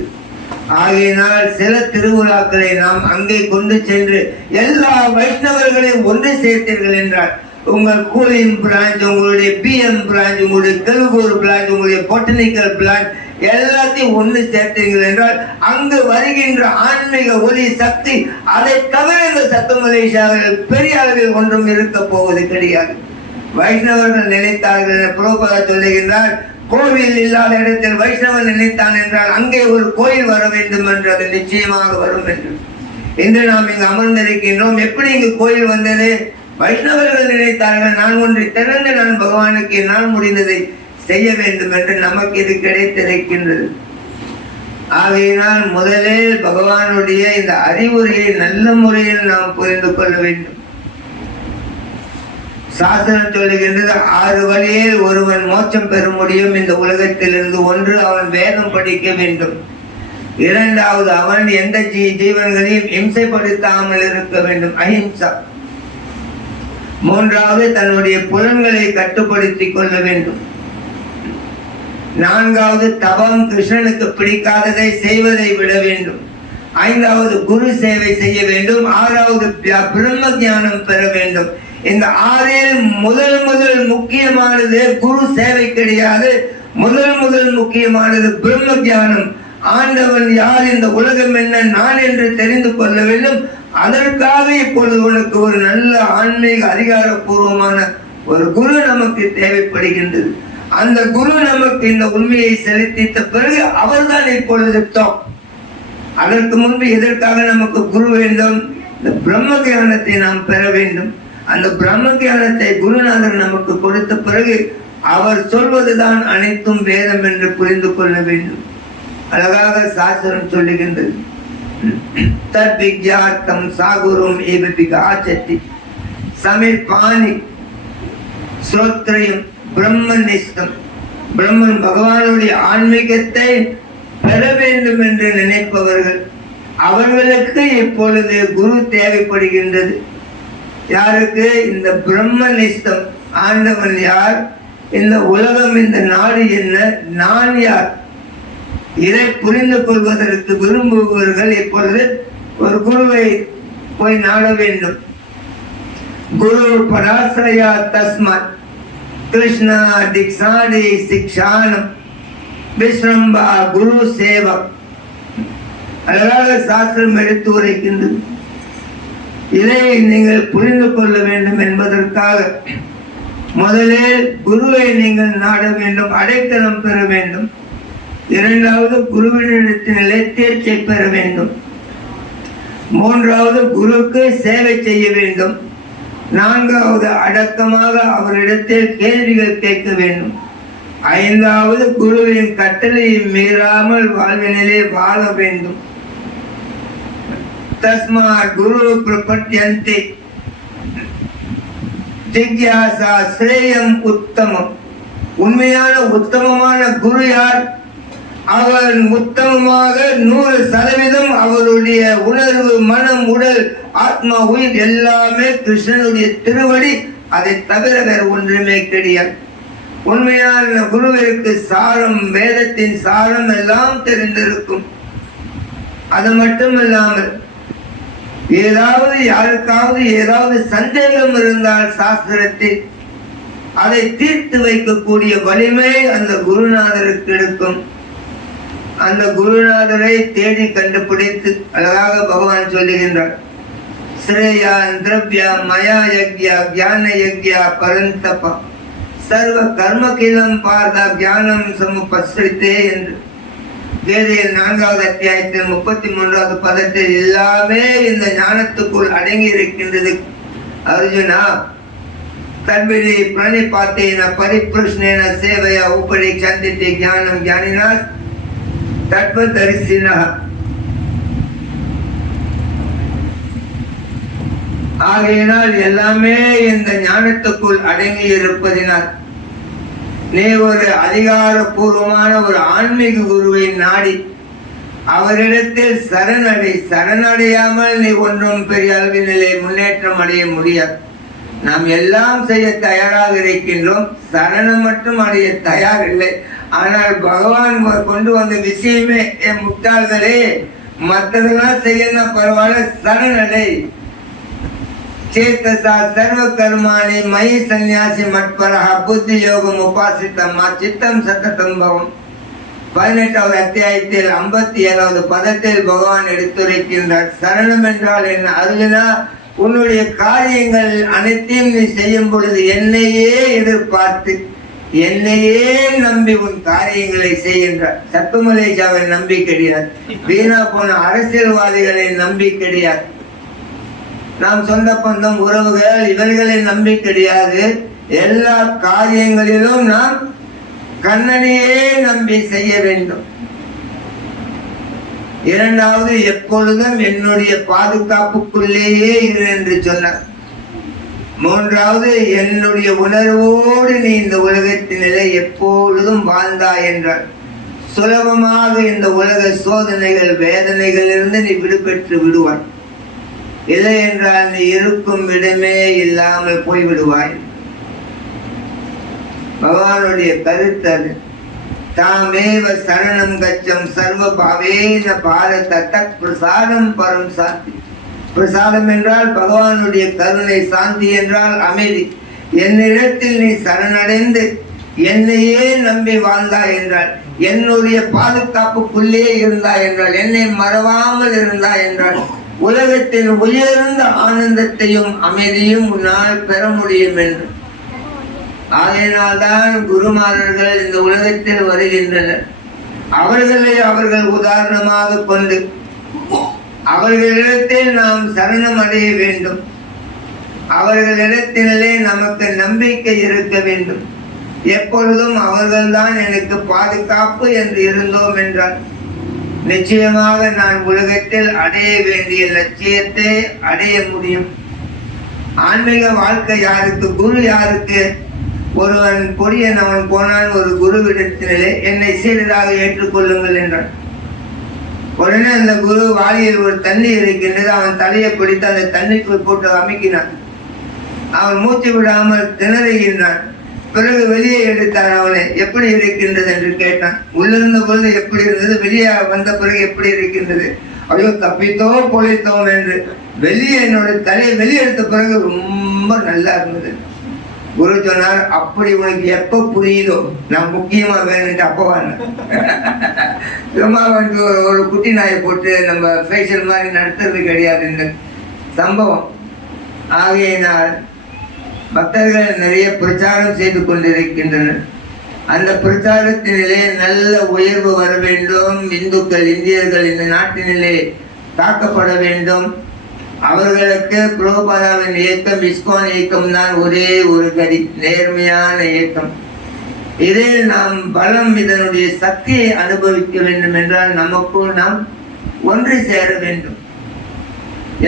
ஆகையினால் சில திருவிழாக்களை நாம் அங்கே கொண்டு சென்று எல்லா வைஷ்ணவர்களையும் ஒன்று சேர்த்தீர்கள் என்றால் உங்கள் கூலின் பிரான்ச், உங்களுடைய பிஎம் பிரான்ச், உங்களுடைய கெலுகூர் பிரான்ச், உங்களுடைய பொட்டனிக்கல் பிரான்ச் எல்லாத்தையும் ஒன்று சேர்த்தீர்கள் என்றால் அங்கு வருகின்ற ஆன்மீக ஒளி சக்தி, அதை தவிர இந்த சத்து மலேசியாவில் பெரிய அளவில் ஒன்றும் இருக்க போவது கிடையாது. வைஷ்ணவர்கள் நினைத்தார்கள் என பிரபுபாதா சொல்லுகின்றார், கோவில் இல்லாத இடத்தில் வைஷ்ணவன் நினைத்தான் என்றால் அங்கே ஒரு கோயில் வர வேண்டும் என்று அது நிச்சயமாக வரும் என்று. இன்று நாம் இங்கு அமர்ந்திருக்கின்றோம். எப்படி இங்கு கோயில் வந்தது? வைஷ்ணவர்கள் நினைத்தார்கள், நான் ஒன்றை திறந்து நான் பகவானுக்கு என்னால் முடிந்ததை செய்ய வேண்டும் என்று நமக்கு இது கிடைத்திருக்கின்றது. ஆகையினால் முதலில் பகவானுடைய இந்த அறிவுரையை நல்ல முறையில் நாம் புரிந்து கொள்ள வேண்டும். சாஸ்திரம் சொல்லுகின்றது, 6 வழியில் ஒருவன் மோட்சம் பெற முடியும் இந்த உலகத்திலிருந்து. 1, அவன் வேதம் படிக்க வேண்டும். 2வது, அவன் எந்த ஜீவன்களையும் இம்சைப்படுத்தாமல் இருக்க வேண்டும், அஹிம்சா. 3வது, தன்னுடைய புலன்களை கட்டுப்படுத்திக் கொள்ள வேண்டும். 4வது, தவம், கிருஷ்ணனுக்கு பிடிக்காததை செய்வதை விட வேண்டும். 5வது, குரு சேவை செய்ய வேண்டும். 6வது, பிரம்ம ஞானம் பெற வேண்டும். இந்த 6ல் முதல் முக்கியமானது குரு சேவை கிடையாது. முதல் முக்கியமானது பிரம்ம ஞானம். ஆண்டவன் யார், இந்த உலகம் என்ன, நான் என்று தெரிந்து கொள்ள வேண்டும். அதற்காக இப்பொழுது உனக்கு ஒரு நல்ல ஆன்மீக அதிகாரப்பூர்வமான ஒரு குரு நமக்கு தேவைப்படுகின்றது. அந்த குரு நமக்கு இந்த உண்மையை செலுத்தித்த பிறகு அவர்தான் இப்பொழுது டாப். அதற்கு முன்பு எதற்காக நமக்கு குரு வேண்டும்? இந்த பிரம்ம ஞானத்தை நாம் பெற வேண்டும். அந்த பிரம்ம ஞானத்தை குருநாதர் நமக்கு கொடுத்த பிறகு அவர் சொல்வதுதான் அனைத்தும் வேதம் என்று புரிந்து கொள்ள வேண்டும். அழகாக சாஸ்திரம் சொல்லுகின்றது, தத்விக்யார்த்தம் சாகுரும் ஏபிகாச்சதி சமிர்பாணி ஸ்ரோத்ரயம் பிரம்மனிஷ்டம். பிரம்மன் பகவானுடைய ஆன்மீகத்தை பெற வேண்டும் என்று நினைப்பவர்கள், அவர்களுக்கு இப்பொழுது குரு தேவைப்படுகின்றது. யாருக்கு? இந்த பிரம்மனிஷ்டம். ஆண்டவன் யார், இந்த உலகம், இந்த நாடு என்ன, நான் யார், இதை புரிந்து கொள்வதற்கு விரும்புபவர்கள் இப்பொழுது ஒரு குருவை போய் நாட வேண்டும். குரு பராசரயா தஸ்மாத் கிருஷ்ணா திக்ஷாடி சிக்ஷானம் விஸ்ரம்பா குரு சேவக். அழகாக சாஸ்திரம் எடுத்து உரைக்கின்றது. இதை நீங்கள் புரிந்து கொள்ள வேண்டும் என்பதற்காக முதலில் குருவை நீங்கள் நாட வேண்டும், அடைக்கலம் பெற வேண்டும். 2வது, குருவினிடத்திலே தேர்ச்சி பெற வேண்டும். 3வது, குருக்கு சேவை செய்ய வேண்டும். 4வது, அடக்கமாக அவரிடத்தில் கேள்விகள் கேட்க வேண்டும். 5வது, குருவின் கட்டளையை மீறாமல் வாழ்வினிலே வாழ வேண்டும். தஸ்மாத் குரு பிரபத்யந்தி ஜிக்யாசா ஸ்ரேயம் உத்தமம். உண்மையான உத்தமமான குரு யார்? அவன் உத்தமமாக 100% அவருடைய உணர்வு, மனம், உடல், ஆத்மா, உயிர் எல்லாமே கிருஷ்ணனுடைய திருவடி. அதை தவிர வேறு ஒன்றுமே கிடையாது. உண்மையான குருவிற்கு சாரம், வேதத்தின் சாரம் எல்லாம் தெரிந்திருக்கும். அது மட்டும் இல்லாமல் ஏதாவது யாருக்காவது ஏதாவது சந்தேகம் இருந்தால் சாஸ்திரத்தில் அதை தீர்த்து வைக்கக்கூடிய வலிமை அந்த குருநாதருக்கு இருக்கும். அந்த குருநாதரை தேடி கண்டுபிடித்து அழகாக பகவான் சொல்லுகின்றார். ஸ்ரேயா திரவ்யா மயா யக்யா ஞான யக்யா பரந்தபா சர்வ கர்மகிலம் பார்த்தா ஞானம் சமுபஸ்ரித்தே என்று வேதையில் 4வது அத்தியாயத்தில் 33வது பதத்தில் எல்லாமே இந்த ஞானத்துக்குள் அடங்கி இருக்கின்றது. அர்ஜுனா தன்விதி பிரணிபாத்தேன பரிப்ருஷ்ணேன சேவையா உபரி சந்தித்தே ஞானம் ஞானினார் தத்வதரிசினா. ஆகையினால் எல்லாமே இந்த ஞானத்துக்குள் அடங்கி இருப்பதினால் நீ ஒரு அதிகாரபூர்வமான ஒரு ஆன்மீக குருவை நாடி அவரிடத்தில் சரணடையாமல் நீ ஒன்றும் பெரிய அளவிலே முன்னேற்றம் அடைய முடியாது. நாம் எல்லாம் செய்ய தயாராக இருக்கின்றோம், சரணம் மட்டும் அடைய தயாரில்லை. ஆனால் பகவான் கொண்டு வந்த விஷயமே, என் முட்டாள்களே, மற்றதெல்லாம் செய்யணும் பரவாயில்ல, சரணடை. சேத்தசா சர்வ கர்மாணி மயி சந்நியாசி மட்பரஹ புத்தி யோகம் உபாசித்தம்மா சித்தம் சத்தம் பவம். 18வது அத்தியாயத்தில் 57வது பதத்தில் பகவான் எடுத்துரைக்கின்றார். சரணம் என்றால் என்ன? அர்ஜுனா, உன்னுடைய காரியங்கள் அனைத்தையும் நீ செய்யும் பொழுது என்னையே எதிர்பார்த்து என்னையே நம்பி உன் காரியங்களை செய்கின்றார். சத்துமலேஷாவை நம்பி கிடையாது, வீணா போன அரசியல்வாதிகளை நம்பி கிடையாது, நாம் சொந்த பந்தம் உறவுகள் இவர்களை நம்பி கிடையாது. எல்லா காரியங்களிலும் நாம் கண்ணனையே நம்பி செய்ய வேண்டும். 2வது, எப்பொழுதும் என்னுடைய பாதுகாப்புக்குள்ளேயே இரு என்று சொன்னார். 3வது, என்னுடைய உணர்வோடு நீ இந்த உலகத்தினிலே எப்பொழுதும் வாழ்ந்தாய் என்றார். சுலபமாக இந்த உலக சோதனைகள் வேதனைகளிலிருந்து நீ விடுபெற்று விடுவாய். இல்லை என்றால் நீ இருக்கும் இடமே இல்லாமல் போய்விடுவாய். பகவானுடைய கருத்து அது. தாமேவ சரணம் கச்சம் சர்வ பாவேன பாரத தத் பிரசாதம் பரம் சாந்தி. பிரசாதம் என்றால் பகவானுடைய கருணை, சாந்தி என்றால் அமைதி. என்னிடத்தில் நீ சரணடைந்து என்னையே நம்பி வாழ்ந்தாய் என்றால், என்னுடைய பாதுகாப்புக்குள்ளே இருந்தாய் என்றால், என்னை மறவாமல் இருந்தாய் என்றால், உலகத்தில் உயர்ந்த ஆனந்தத்தையும் அமைதியும் உன்னால் பெற முடியும் என்று. ஆகையினால்தான் குருமாரர்கள் இந்த உலகத்தில் வருகின்றனர். அவர்களை அவர்கள் உதாரணமாக கொண்டு அவர்களிடத்தில் நாம் சரணம் அடைய வேண்டும். அவர்களிடத்திலே நமக்கு நம்பிக்கை இருக்க வேண்டும். எப்பொழுதும் அவர்கள்தான் எனக்கு பாதுகாப்பு என்று இருந்தோம் என்றால் நிச்சயமாக நான் உலகத்தில் அடைய வேண்டிய லட்சியத்தை அடைய முடியும். ஆன்மீக வாழ்க்கை யாருக்கு? குரு யாருக்கு? ஒருவன் பொடியன், அவன் போனான் ஒரு குருவிடத்திலே, என்னை சீடராக ஏற்றுக்கொள்ளுங்கள் என்றான். உடனே அந்த குரு வாளியில் ஒரு தண்ணி இருக்கின்றது, அவன் தலையை பிடித்து அந்த தண்ணிக்குள் போட்டு அமைக்கினான். அவன் மூச்சு விடாமல் திணறுகின்றான். பிறகு வெளியே எடுத்தான். அவனை எப்படி இருக்கின்றது என்று கேட்டான். உள்ளிருந்த பொழுது எப்படி இருந்தது, வெளியே வந்த பிறகு எப்படி இருக்கின்றது? ஐயோ, தப்பித்தோ பொழைத்தோம் என்று. வெளியே என்னோட தலையை வெளியே எடுத்த பிறகு ரொம்ப நல்லா இருந்தது. குரு சொன்னார், அப்படி உனக்கு எப்ப புரியுதோ நான் முக்கியமா வேணும்ட்டு அப்பவான். சும்மா வந்து ஒரு குட்டி நாயை போட்டு நம்ம ஃபேஷியல் மாதிரி நடத்துறது கிடையாது இந்த சம்பவம். ஆகையினால் பக்தர்கள் நிறைய பிரச்சாரம் செய்து கொண்டிருக்கின்றனர். அந்த பிரச்சாரத்தினிலே நல்ல உயர்வு வர வேண்டும். இந்துக்கள், இந்தியர்கள் இந்த நாட்டினிலே தாக்கப்பட வேண்டும். அவர்களுக்கு பிரபுபாதாவின் இயக்கம், இஸ்கான் இயக்கம் தான் ஒரே ஒரு கதி, நேர்மையான இயக்கம். இதில் நாம் பலம், இதனுடைய சக்தியை அனுபவிக்க வேண்டும் என்றால் நமக்குள் நாம் ஒன்று சேர வேண்டும்.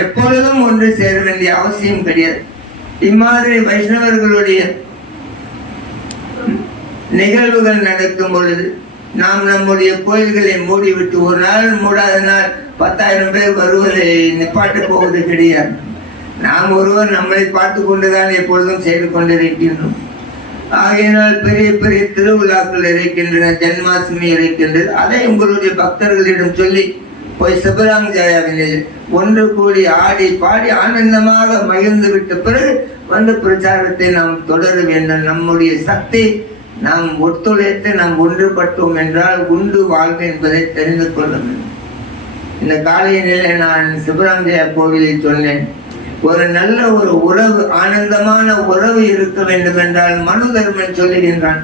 எப்பொழுதும் ஒன்று சேர வேண்டிய அவசியம் கிடையாது. இம்மாதிரி வைஷ்ணவர்களுடைய நிகழ்வுகள் நடக்கும் பொழுது நாம் நம்முடைய கோயில்களை மூடிவிட்டு ஒரு நாள் மூடாத நாள் 10,000 பேர் வருவதை நிப்பாட்டு போவது கிடையாது. நாம் ஒருவர் நம்மளை பார்த்து கொண்டுதான் எப்பொழுதும் செய்து கொண்டிருக்கின்றோம். ஆகையினால் பெரிய பெரிய திருவிழாக்கள் இருக்கின்றன, ஜென்மாஷ்டமி இருக்கின்றது. அதை உங்களுடைய பக்தர்களிடம் சொல்லி போய் சிபராங் ஜெயாவினில் ஒன்று கூடி ஆடி பாடி ஆனந்தமாக மகிழ்ந்து விட்ட பிறகு வந்து பிரச்சாரத்தை நாம் தொடர வேண்டும். நம்முடைய சக்தி நாம் ஒத்துழைத்து நாம் ஒன்றுபட்டோம் என்றால் உண்டு வாழ்க்கை என்பதை தெரிந்து கொள்ள வேண்டும். இந்த காலையிலே நான் சிபராங் ஜெயா கோவிலில் சொன்னேன், ஒரு நல்ல ஒரு உறவு, ஆனந்தமான உறவு இருக்க வேண்டும் என்றால் மனு தர்மன் சொல்லுகின்றான்,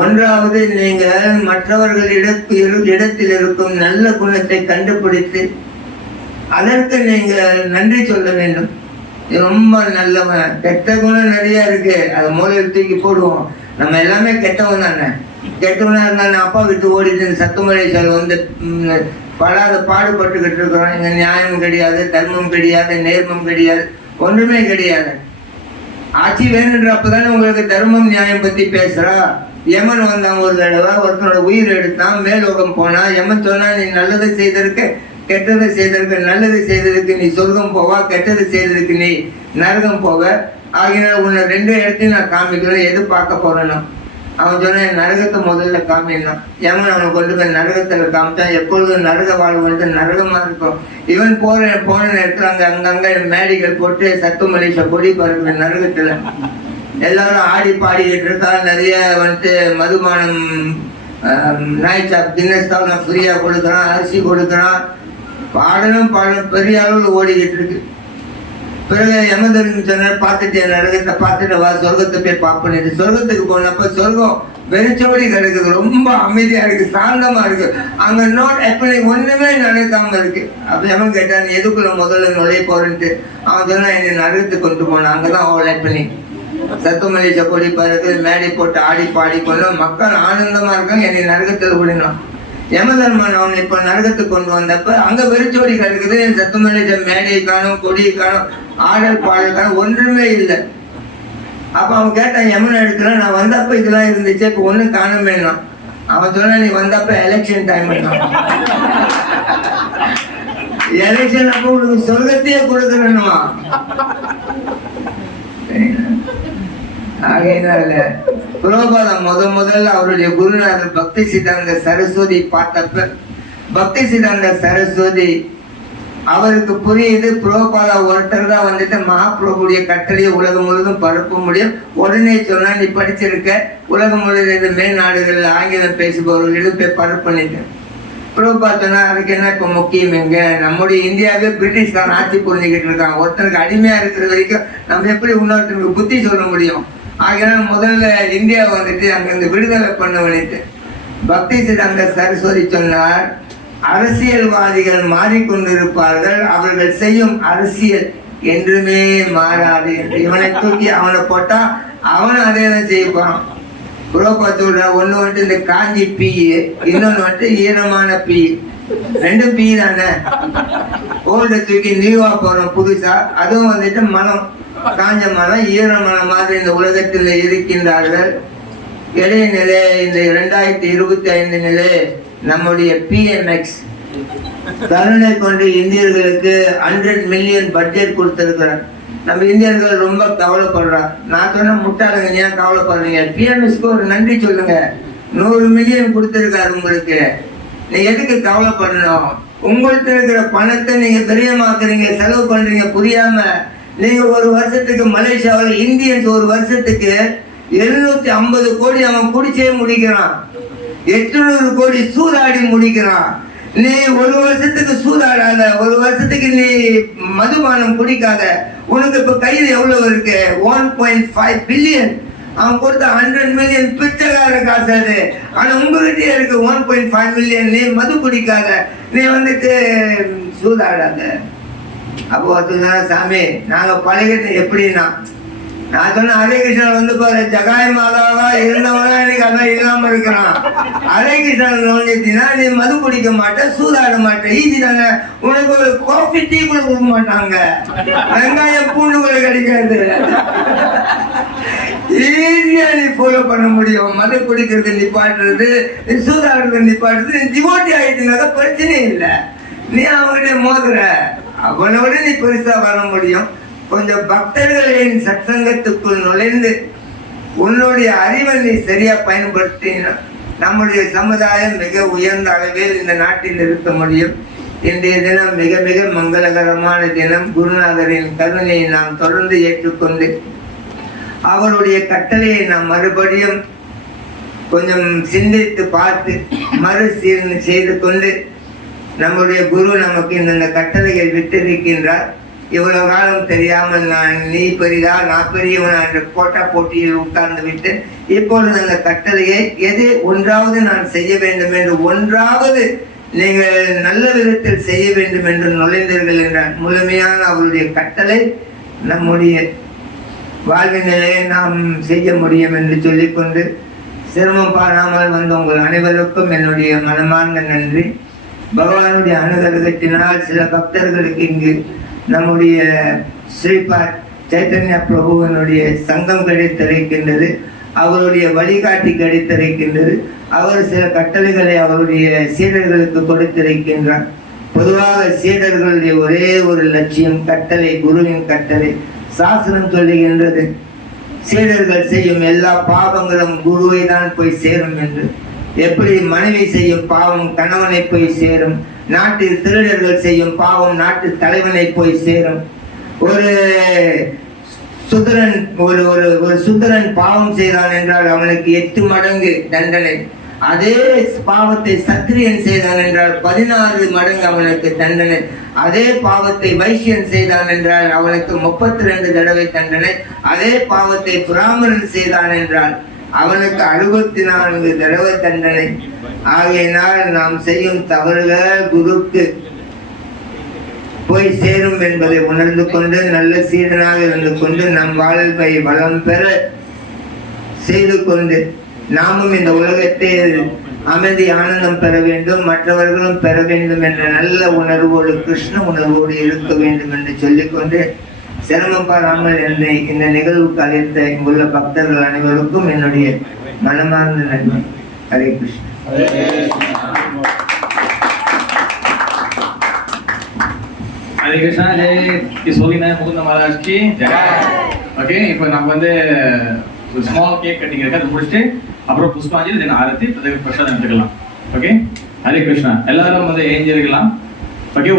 ஒன்றாவது நீங்கள் மற்றவர்கள் இடத்தில் இருக்கும் நல்ல குணத்தை கண்டுபிடித்து அதற்கு நீங்கள் நன்றி சொல்ல வேண்டும். ரொம்ப நல்லவன், கெட்ட குணம் நிறைய இருக்கு, அதை மூலையில் தூக்கி போடுவோம். நம்ம எல்லாமே கெட்டவன் தானே. கெட்டவனா இருந்தாலும் அப்பா விட்டு ஓடிட்டு சத்துமலேஸ்வர் வந்து படாத பாடுபட்டுக்கிட்டு இருக்கிறோம். இங்க நியாயம் கிடையாது, தர்மம் கிடையாது, நேர்மம் கிடையாது, ஒன்றுமே கிடையாது. ஆட்சி வேணுன்றப்பதானே உங்களுக்கு தர்மம் நியாயம் பத்தி பேசுறா. யமன் வந்தான் ஒரு தடவை, ஒருத்தனோட உயிர் எடுத்தான், மேலோகம் போனா. யமன் சொன்னா நீ நல்லது செய்திருக்க, கெட்டது செய்திருக்க. நல்லது செய்ததுக்கு நீ சொர்க்கம் போவா, கெட்டது செய்ததுக்கு நீ நரகம் போவ. ஆகினால் உன்னை 2 இடத்தையும் நான் காமிக்கிறேன், எது பார்க்க போறேன்னா. அவன் சொன்ன நரகத்தை முதல்ல காமினான். யமன் அவனை கொண்டு போய் நரகத்துல காமிச்சான். எப்பொழுதும் நரக வாழ்வு நரகமா இருக்கும். இவன் போன நேரத்துல அங்கங்க மேடிகள் போட்டு சத்துமலேஷ கொடி பறக்குற நரகத்துல எல்லாரும் ஆடி பாடிக்கிட்டு இருக்கா. நிறைய வந்துட்டு மதுபானம், நாய் சாப், தின்னஸ்தான் ஃப்ரீயா கொடுக்குறான், அரிசி கொடுக்குறான். பாடலும் பெரிய அளவில் ஓடிக்கிட்டு இருக்கு. பிறகு யமதர்மன் சொன்னார், பார்த்துட்டு நரகத்தை பார்த்துட்டு வா, சொர்க்கத்தை போய் பார்ப்பேன். சொர்க்கத்துக்கு போனப்ப சொர்க்கம் வெறிச்சோடி கிடக்குது, ரொம்ப அமைதியா இருக்கு, சாந்தமா இருக்கு. அங்க நோட் எப்படி ஒண்ணுமே நடக்காம இருக்கு. அப்ப யமன் கேட்டான், எதுக்குள்ள முதல்ல நுழைய போறேன்ட்டு. அவன் சொன்னா என்னை நரகத்துக்கு கொண்டு போனான். அங்கதான் அவள் பண்ணி சத்துமலேஷ கொடி பறக்கு, மேடை போட்டு ஆடி பாடி கொண்டு மக்கள் ஆனந்தமா இருக்காங்க. என்னை நரகத்தில் விடணும். யமதர்மன் அவன் இப்ப நரகத்துக்கு கொண்டு வந்தப்ப அங்க வெறிச்சோடி கிடக்குது. சத்துமலேஷ மேடையை காணும், கொடியை காணும், ஆடல் பாடல் காணும், ஒன்றுமே இல்லை. அப்ப அவன் கேட்டான், யமன் எடுத்துல நான் வந்தப்ப இதெல்லாம் இருந்துச்சு, இப்ப ஒண்ணு காணுமேனா. அவன் சொன்னா நீ வந்தப்ப எலெக்ஷன் டைம், எலெக்ஷன் அப்ப உனக்கு சொர்க்கத்தையே கொடுக்கணுமா. ஆகையினால புரோபாதம் முதல்ல அவருடைய குருநாதர் பக்தி சித்தாந்த சரஸ்வதி பார்த்தப்ப, பக்தி சித்தாந்த சரஸ்வதி அவருக்கு புரியுது, புரோபாதா ஒருத்தர் தான் வந்துட்டு மகாபிரபுடைய கட்டளையை உலகம் முழுவதும் பரப்ப முடியும். உடனே சொன்னா நீ படிச்சிருக்க, உலகம் முழுவதும் மேல்நாடுகள் ஆங்கிலம் பேசுபவர்களிடம் போய் பரப்பிட்டு. புரோபா சொன்னா அதுக்கு என்ன இப்ப முக்கியம், எங்க நம்முடைய இந்தியாவே பிரிட்டிஷ்காரன் ஆட்சி புரிஞ்சுக்கிட்டு இருக்காங்க. ஒருத்தனுக்கு அடிமையா இருக்கிற வரைக்கும் நம்ம எப்படி இன்னொருத்தனுக்கு புத்தி சொல்ல முடியும். ஆகினால் முதல்ல இந்தியா வந்துட்டு அங்கிருந்து விடுதலை பண்ண வேண்டிட்டு பக்தி சித்தாந்த சரஸ்வதி சொன்னார், அரசியல்வாதிகள் மாறிக்கொண்டிருப்பார்கள், அவர்கள் செய்யும் அரசியல் என்றுமே மாறாது. இவனை தூக்கி அவனை போட்டா அவனும் அதே தான் செய்வான். புரோபா சொல்ற, ஒண்ணு வந்துட்டு இந்த காஞ்சி பீ, இன்னொன்னு வந்துட்டு ஈரமான பீ. 2 பீ தானே. ஓல்ட தூக்கி நியூவா போறோம் புதுசா, அதுவும் வந்துட்டு மனம், காஞ்ச மனம், ஈரமான மாதிரி இந்த உலகத்தில் இருக்கின்றார்கள். இடைநிலை இந்த 2025 நிலை நம்முடைய PMX கருணை கொண்டு இந்தியர்களுக்கு 100 மில்லியன் பட்ஜெட் கொடுத்திருக்கிறார். நம்ம இந்தியர்கள் ரொம்ப கவலைப்படுறான். நான் சொன்ன முட்டாளுங்க, ஏன் கவலைப்படுறீங்க? PMXக்கு ஒரு நன்றி சொல்லுங்க. 100 மில்லியன் கொடுத்திருக்காரு உங்களுக்கு, நீ எதுக்கு கவலைப்படணும்? உங்கள்கிட்ட இருக்கிற பணத்தை நீங்க பெரியமாக்குறீங்க, செலவு பண்றீங்க புரியாம. நீங்க ஒரு வருஷத்துக்கு மலேசியாவில் இந்தியன்ஸ் ஒரு வருஷத்துக்கு 750 கோடி அவன் குடிச்சே முடிக்கிறான், 800 கோடி சூதாடி முடிக்கிறான். நீ ஒரு வருஷத்துக்கு சூதாடாத, ஒரு வருஷத்துக்கு நீ மதுபானம் குடிக்காத. உனக்கு இப்ப கையில் எவ்வளவு இருக்கு? 1.5 பில்லியன். அவன் கொடுத்த 100 மில்லியன் பிச்சைக்கார காசு அது. ஆனா உங்ககிட்டயே இருக்கு 1.5 மில்லியன். நீ மது குடிக்காத, நீ வந்துட்டு சூதாடாத. அப்போ சாமி நாங்க பழகிட்டு எப்படின்னா, நான் சொன்ன ஹரே கிருஷ்ணன் வந்து பாரு, ஜகாய் மாதாவா இருந்தவனா இன்னைக்கு அதான் இல்லாம இருக்கிறான். ஹரே கிருஷ்ணன் நோஞ்சினா நீ மது குடிக்க மாட்டேன், சூதாட மாட்டேன், ஈஸி தானே. உனக்கு ஒரு காஃபி டீ கூட கொடுக்க மாட்டாங்க, வெங்காயம் பூண்டு கூட கிடைக்காது. ஈஸியா நீ ஃபாலோ பண்ண முடியும். மது குடிக்கிறது நிப்பாட்டுறது, சூதாடுறது நிப்பாட்டுறது, டிவோட்டி ஆயிட்டுனாக்கா பிரச்சனை இல்லை. நீ அவங்ககிட்ட மோதுற, அவனோட நீ பெருசா வர முடியும். கொஞ்சம் பக்தர்களின் சத்சங்கத்துக்குள் நுழைந்து உன்னுடைய அறிவை நீ சரியா பயன்படுத்தினா நம்முடைய சமுதாயம் மிக உயர்ந்த அளவில் இந்த நாட்டில் இருக்க முடியும். இன்றைய தினம் மிக மிக மங்களகரமான தினம். குருநாதரின் கருணையை நாம் தொடர்ந்து ஏற்றுக்கொண்டு அவருடைய கட்டளையை நாம் மறுபடியும் கொஞ்சம் சிந்தித்து பார்த்து மறுசீலனை செய்து கொண்டு நம்முடைய குரு நமக்கு இந்த கட்டளைகள் விட்டிருக்கின்றார். இவ்வளவு காலம் தெரியாமல் நீ பெரிதா நான் பெரியவன் என்ற போட்டா போட்டியில் உட்கார்ந்து விட்டு இப்பொழுது அந்த கட்டளையை எது ஒன்றாவது நான் செய்ய வேண்டும் என்று, ஒன்றாவது நீங்கள் நல்ல விதத்தில் செய்ய வேண்டும் என்று நுழைந்தீர்கள் என்றால் முழுமையான அவருடைய கட்டளை நம்முடைய வாழ்வினிலே நாம் செய்ய முடியும் என்று சொல்லிக்கொண்டு சிரமம் பாராமல் வந்த உங்கள் அனைவருக்கும் என்னுடைய மனமார்ந்த நன்றி. பகவானுடைய அனுகிரகத்தினால் சில பக்தர்களுக்கு இங்கு நம்முடைய ஸ்ரீபாத் சைத்தன்ய பிரபுவனுடைய சங்கம் கிடைத்திருக்கின்றது, அவருடைய வழிகாட்டி கிடைத்திருக்கின்றது. அவர் சில கட்டளைகளை அவருடைய சீடர்களுக்கு கொடுத்திருக்கின்றார். பொதுவாக சீடர்களுடைய ஒரே ஒரு லட்சியம் கட்டளை, குருவின் கட்டளை. சாஸ்திரம் சொல்லுகின்றது சீடர்கள் செய்யும் எல்லா பாவங்களும் குருவை தான் போய் சேரும் என்று. எப்படி மனைவி செய்யும் பாவம் கணவனை போய் சேரும், நாட்டில் திருடர்கள் செய்யும் பாவம் நாட்டு தலைவனை போய் சேரும். ஒரு சுதரன் ஒரு சுதரன் பாவம் செய்தான் என்றால் அவனுக்கு 8 மடங்கு தண்டனை. அதே பாவத்தை சத்திரியன் செய்தான் என்றால் 16 மடங்கு அவனுக்கு தண்டனை. அதே பாவத்தை வைசியன் செய்தான் என்றால் அவனுக்கு 32 தடவை தண்டனை. அதே பாவத்தை பிராமணன் செய்தான் என்றால் அவனுக்கு 64 தடவை தண்டனை. ஆகையினால் நாம் செய்யும் தவறுகள் குருக்கு போய் சேரும் என்பதை உணர்ந்து கொண்டு நல்ல சீடனாக இருந்து கொண்டு நம் வாழ்வை வளம் பெற செய்து கொண்டு நாமும் இந்த உலகத்தில் அமைதி ஆனந்தம் பெற வேண்டும், மற்றவர்களும் பெற வேண்டும் என்ற நல்ல உணர்வோடு கிருஷ்ண உணர்வோடு இருக்க வேண்டும் என்று சொல்லிக்கொண்டு சிரமம் பாராமல் என்னை இந்த நிகழ்வுக்கு அழைத்த இங்குள்ள பக்தர்கள் அனைவருக்கும் என்னுடைய மனமார்ந்த நன்மை. ஹரே கிருஷ்ணா. ஹரே கிருஷ்ணா. ஜெய் சோலிநாய முகுந்த மகாராஜ் கி ஜெய். ஓகே, இப்போ நம்ம வந்து ஸ்மால் கேக் கட்டிங் இருக்கு, அதை முடிச்சுட்டு அப்புறம் புஷ்பாஞ்சலி, தென் ஆரத்தி, பிரசாதம் எடுத்துக்கலாம். ஓகே, ஹரே கிருஷ்ணா. எல்லாரும் வந்து ஏஞ்சிருக்கலாம். ஓகே.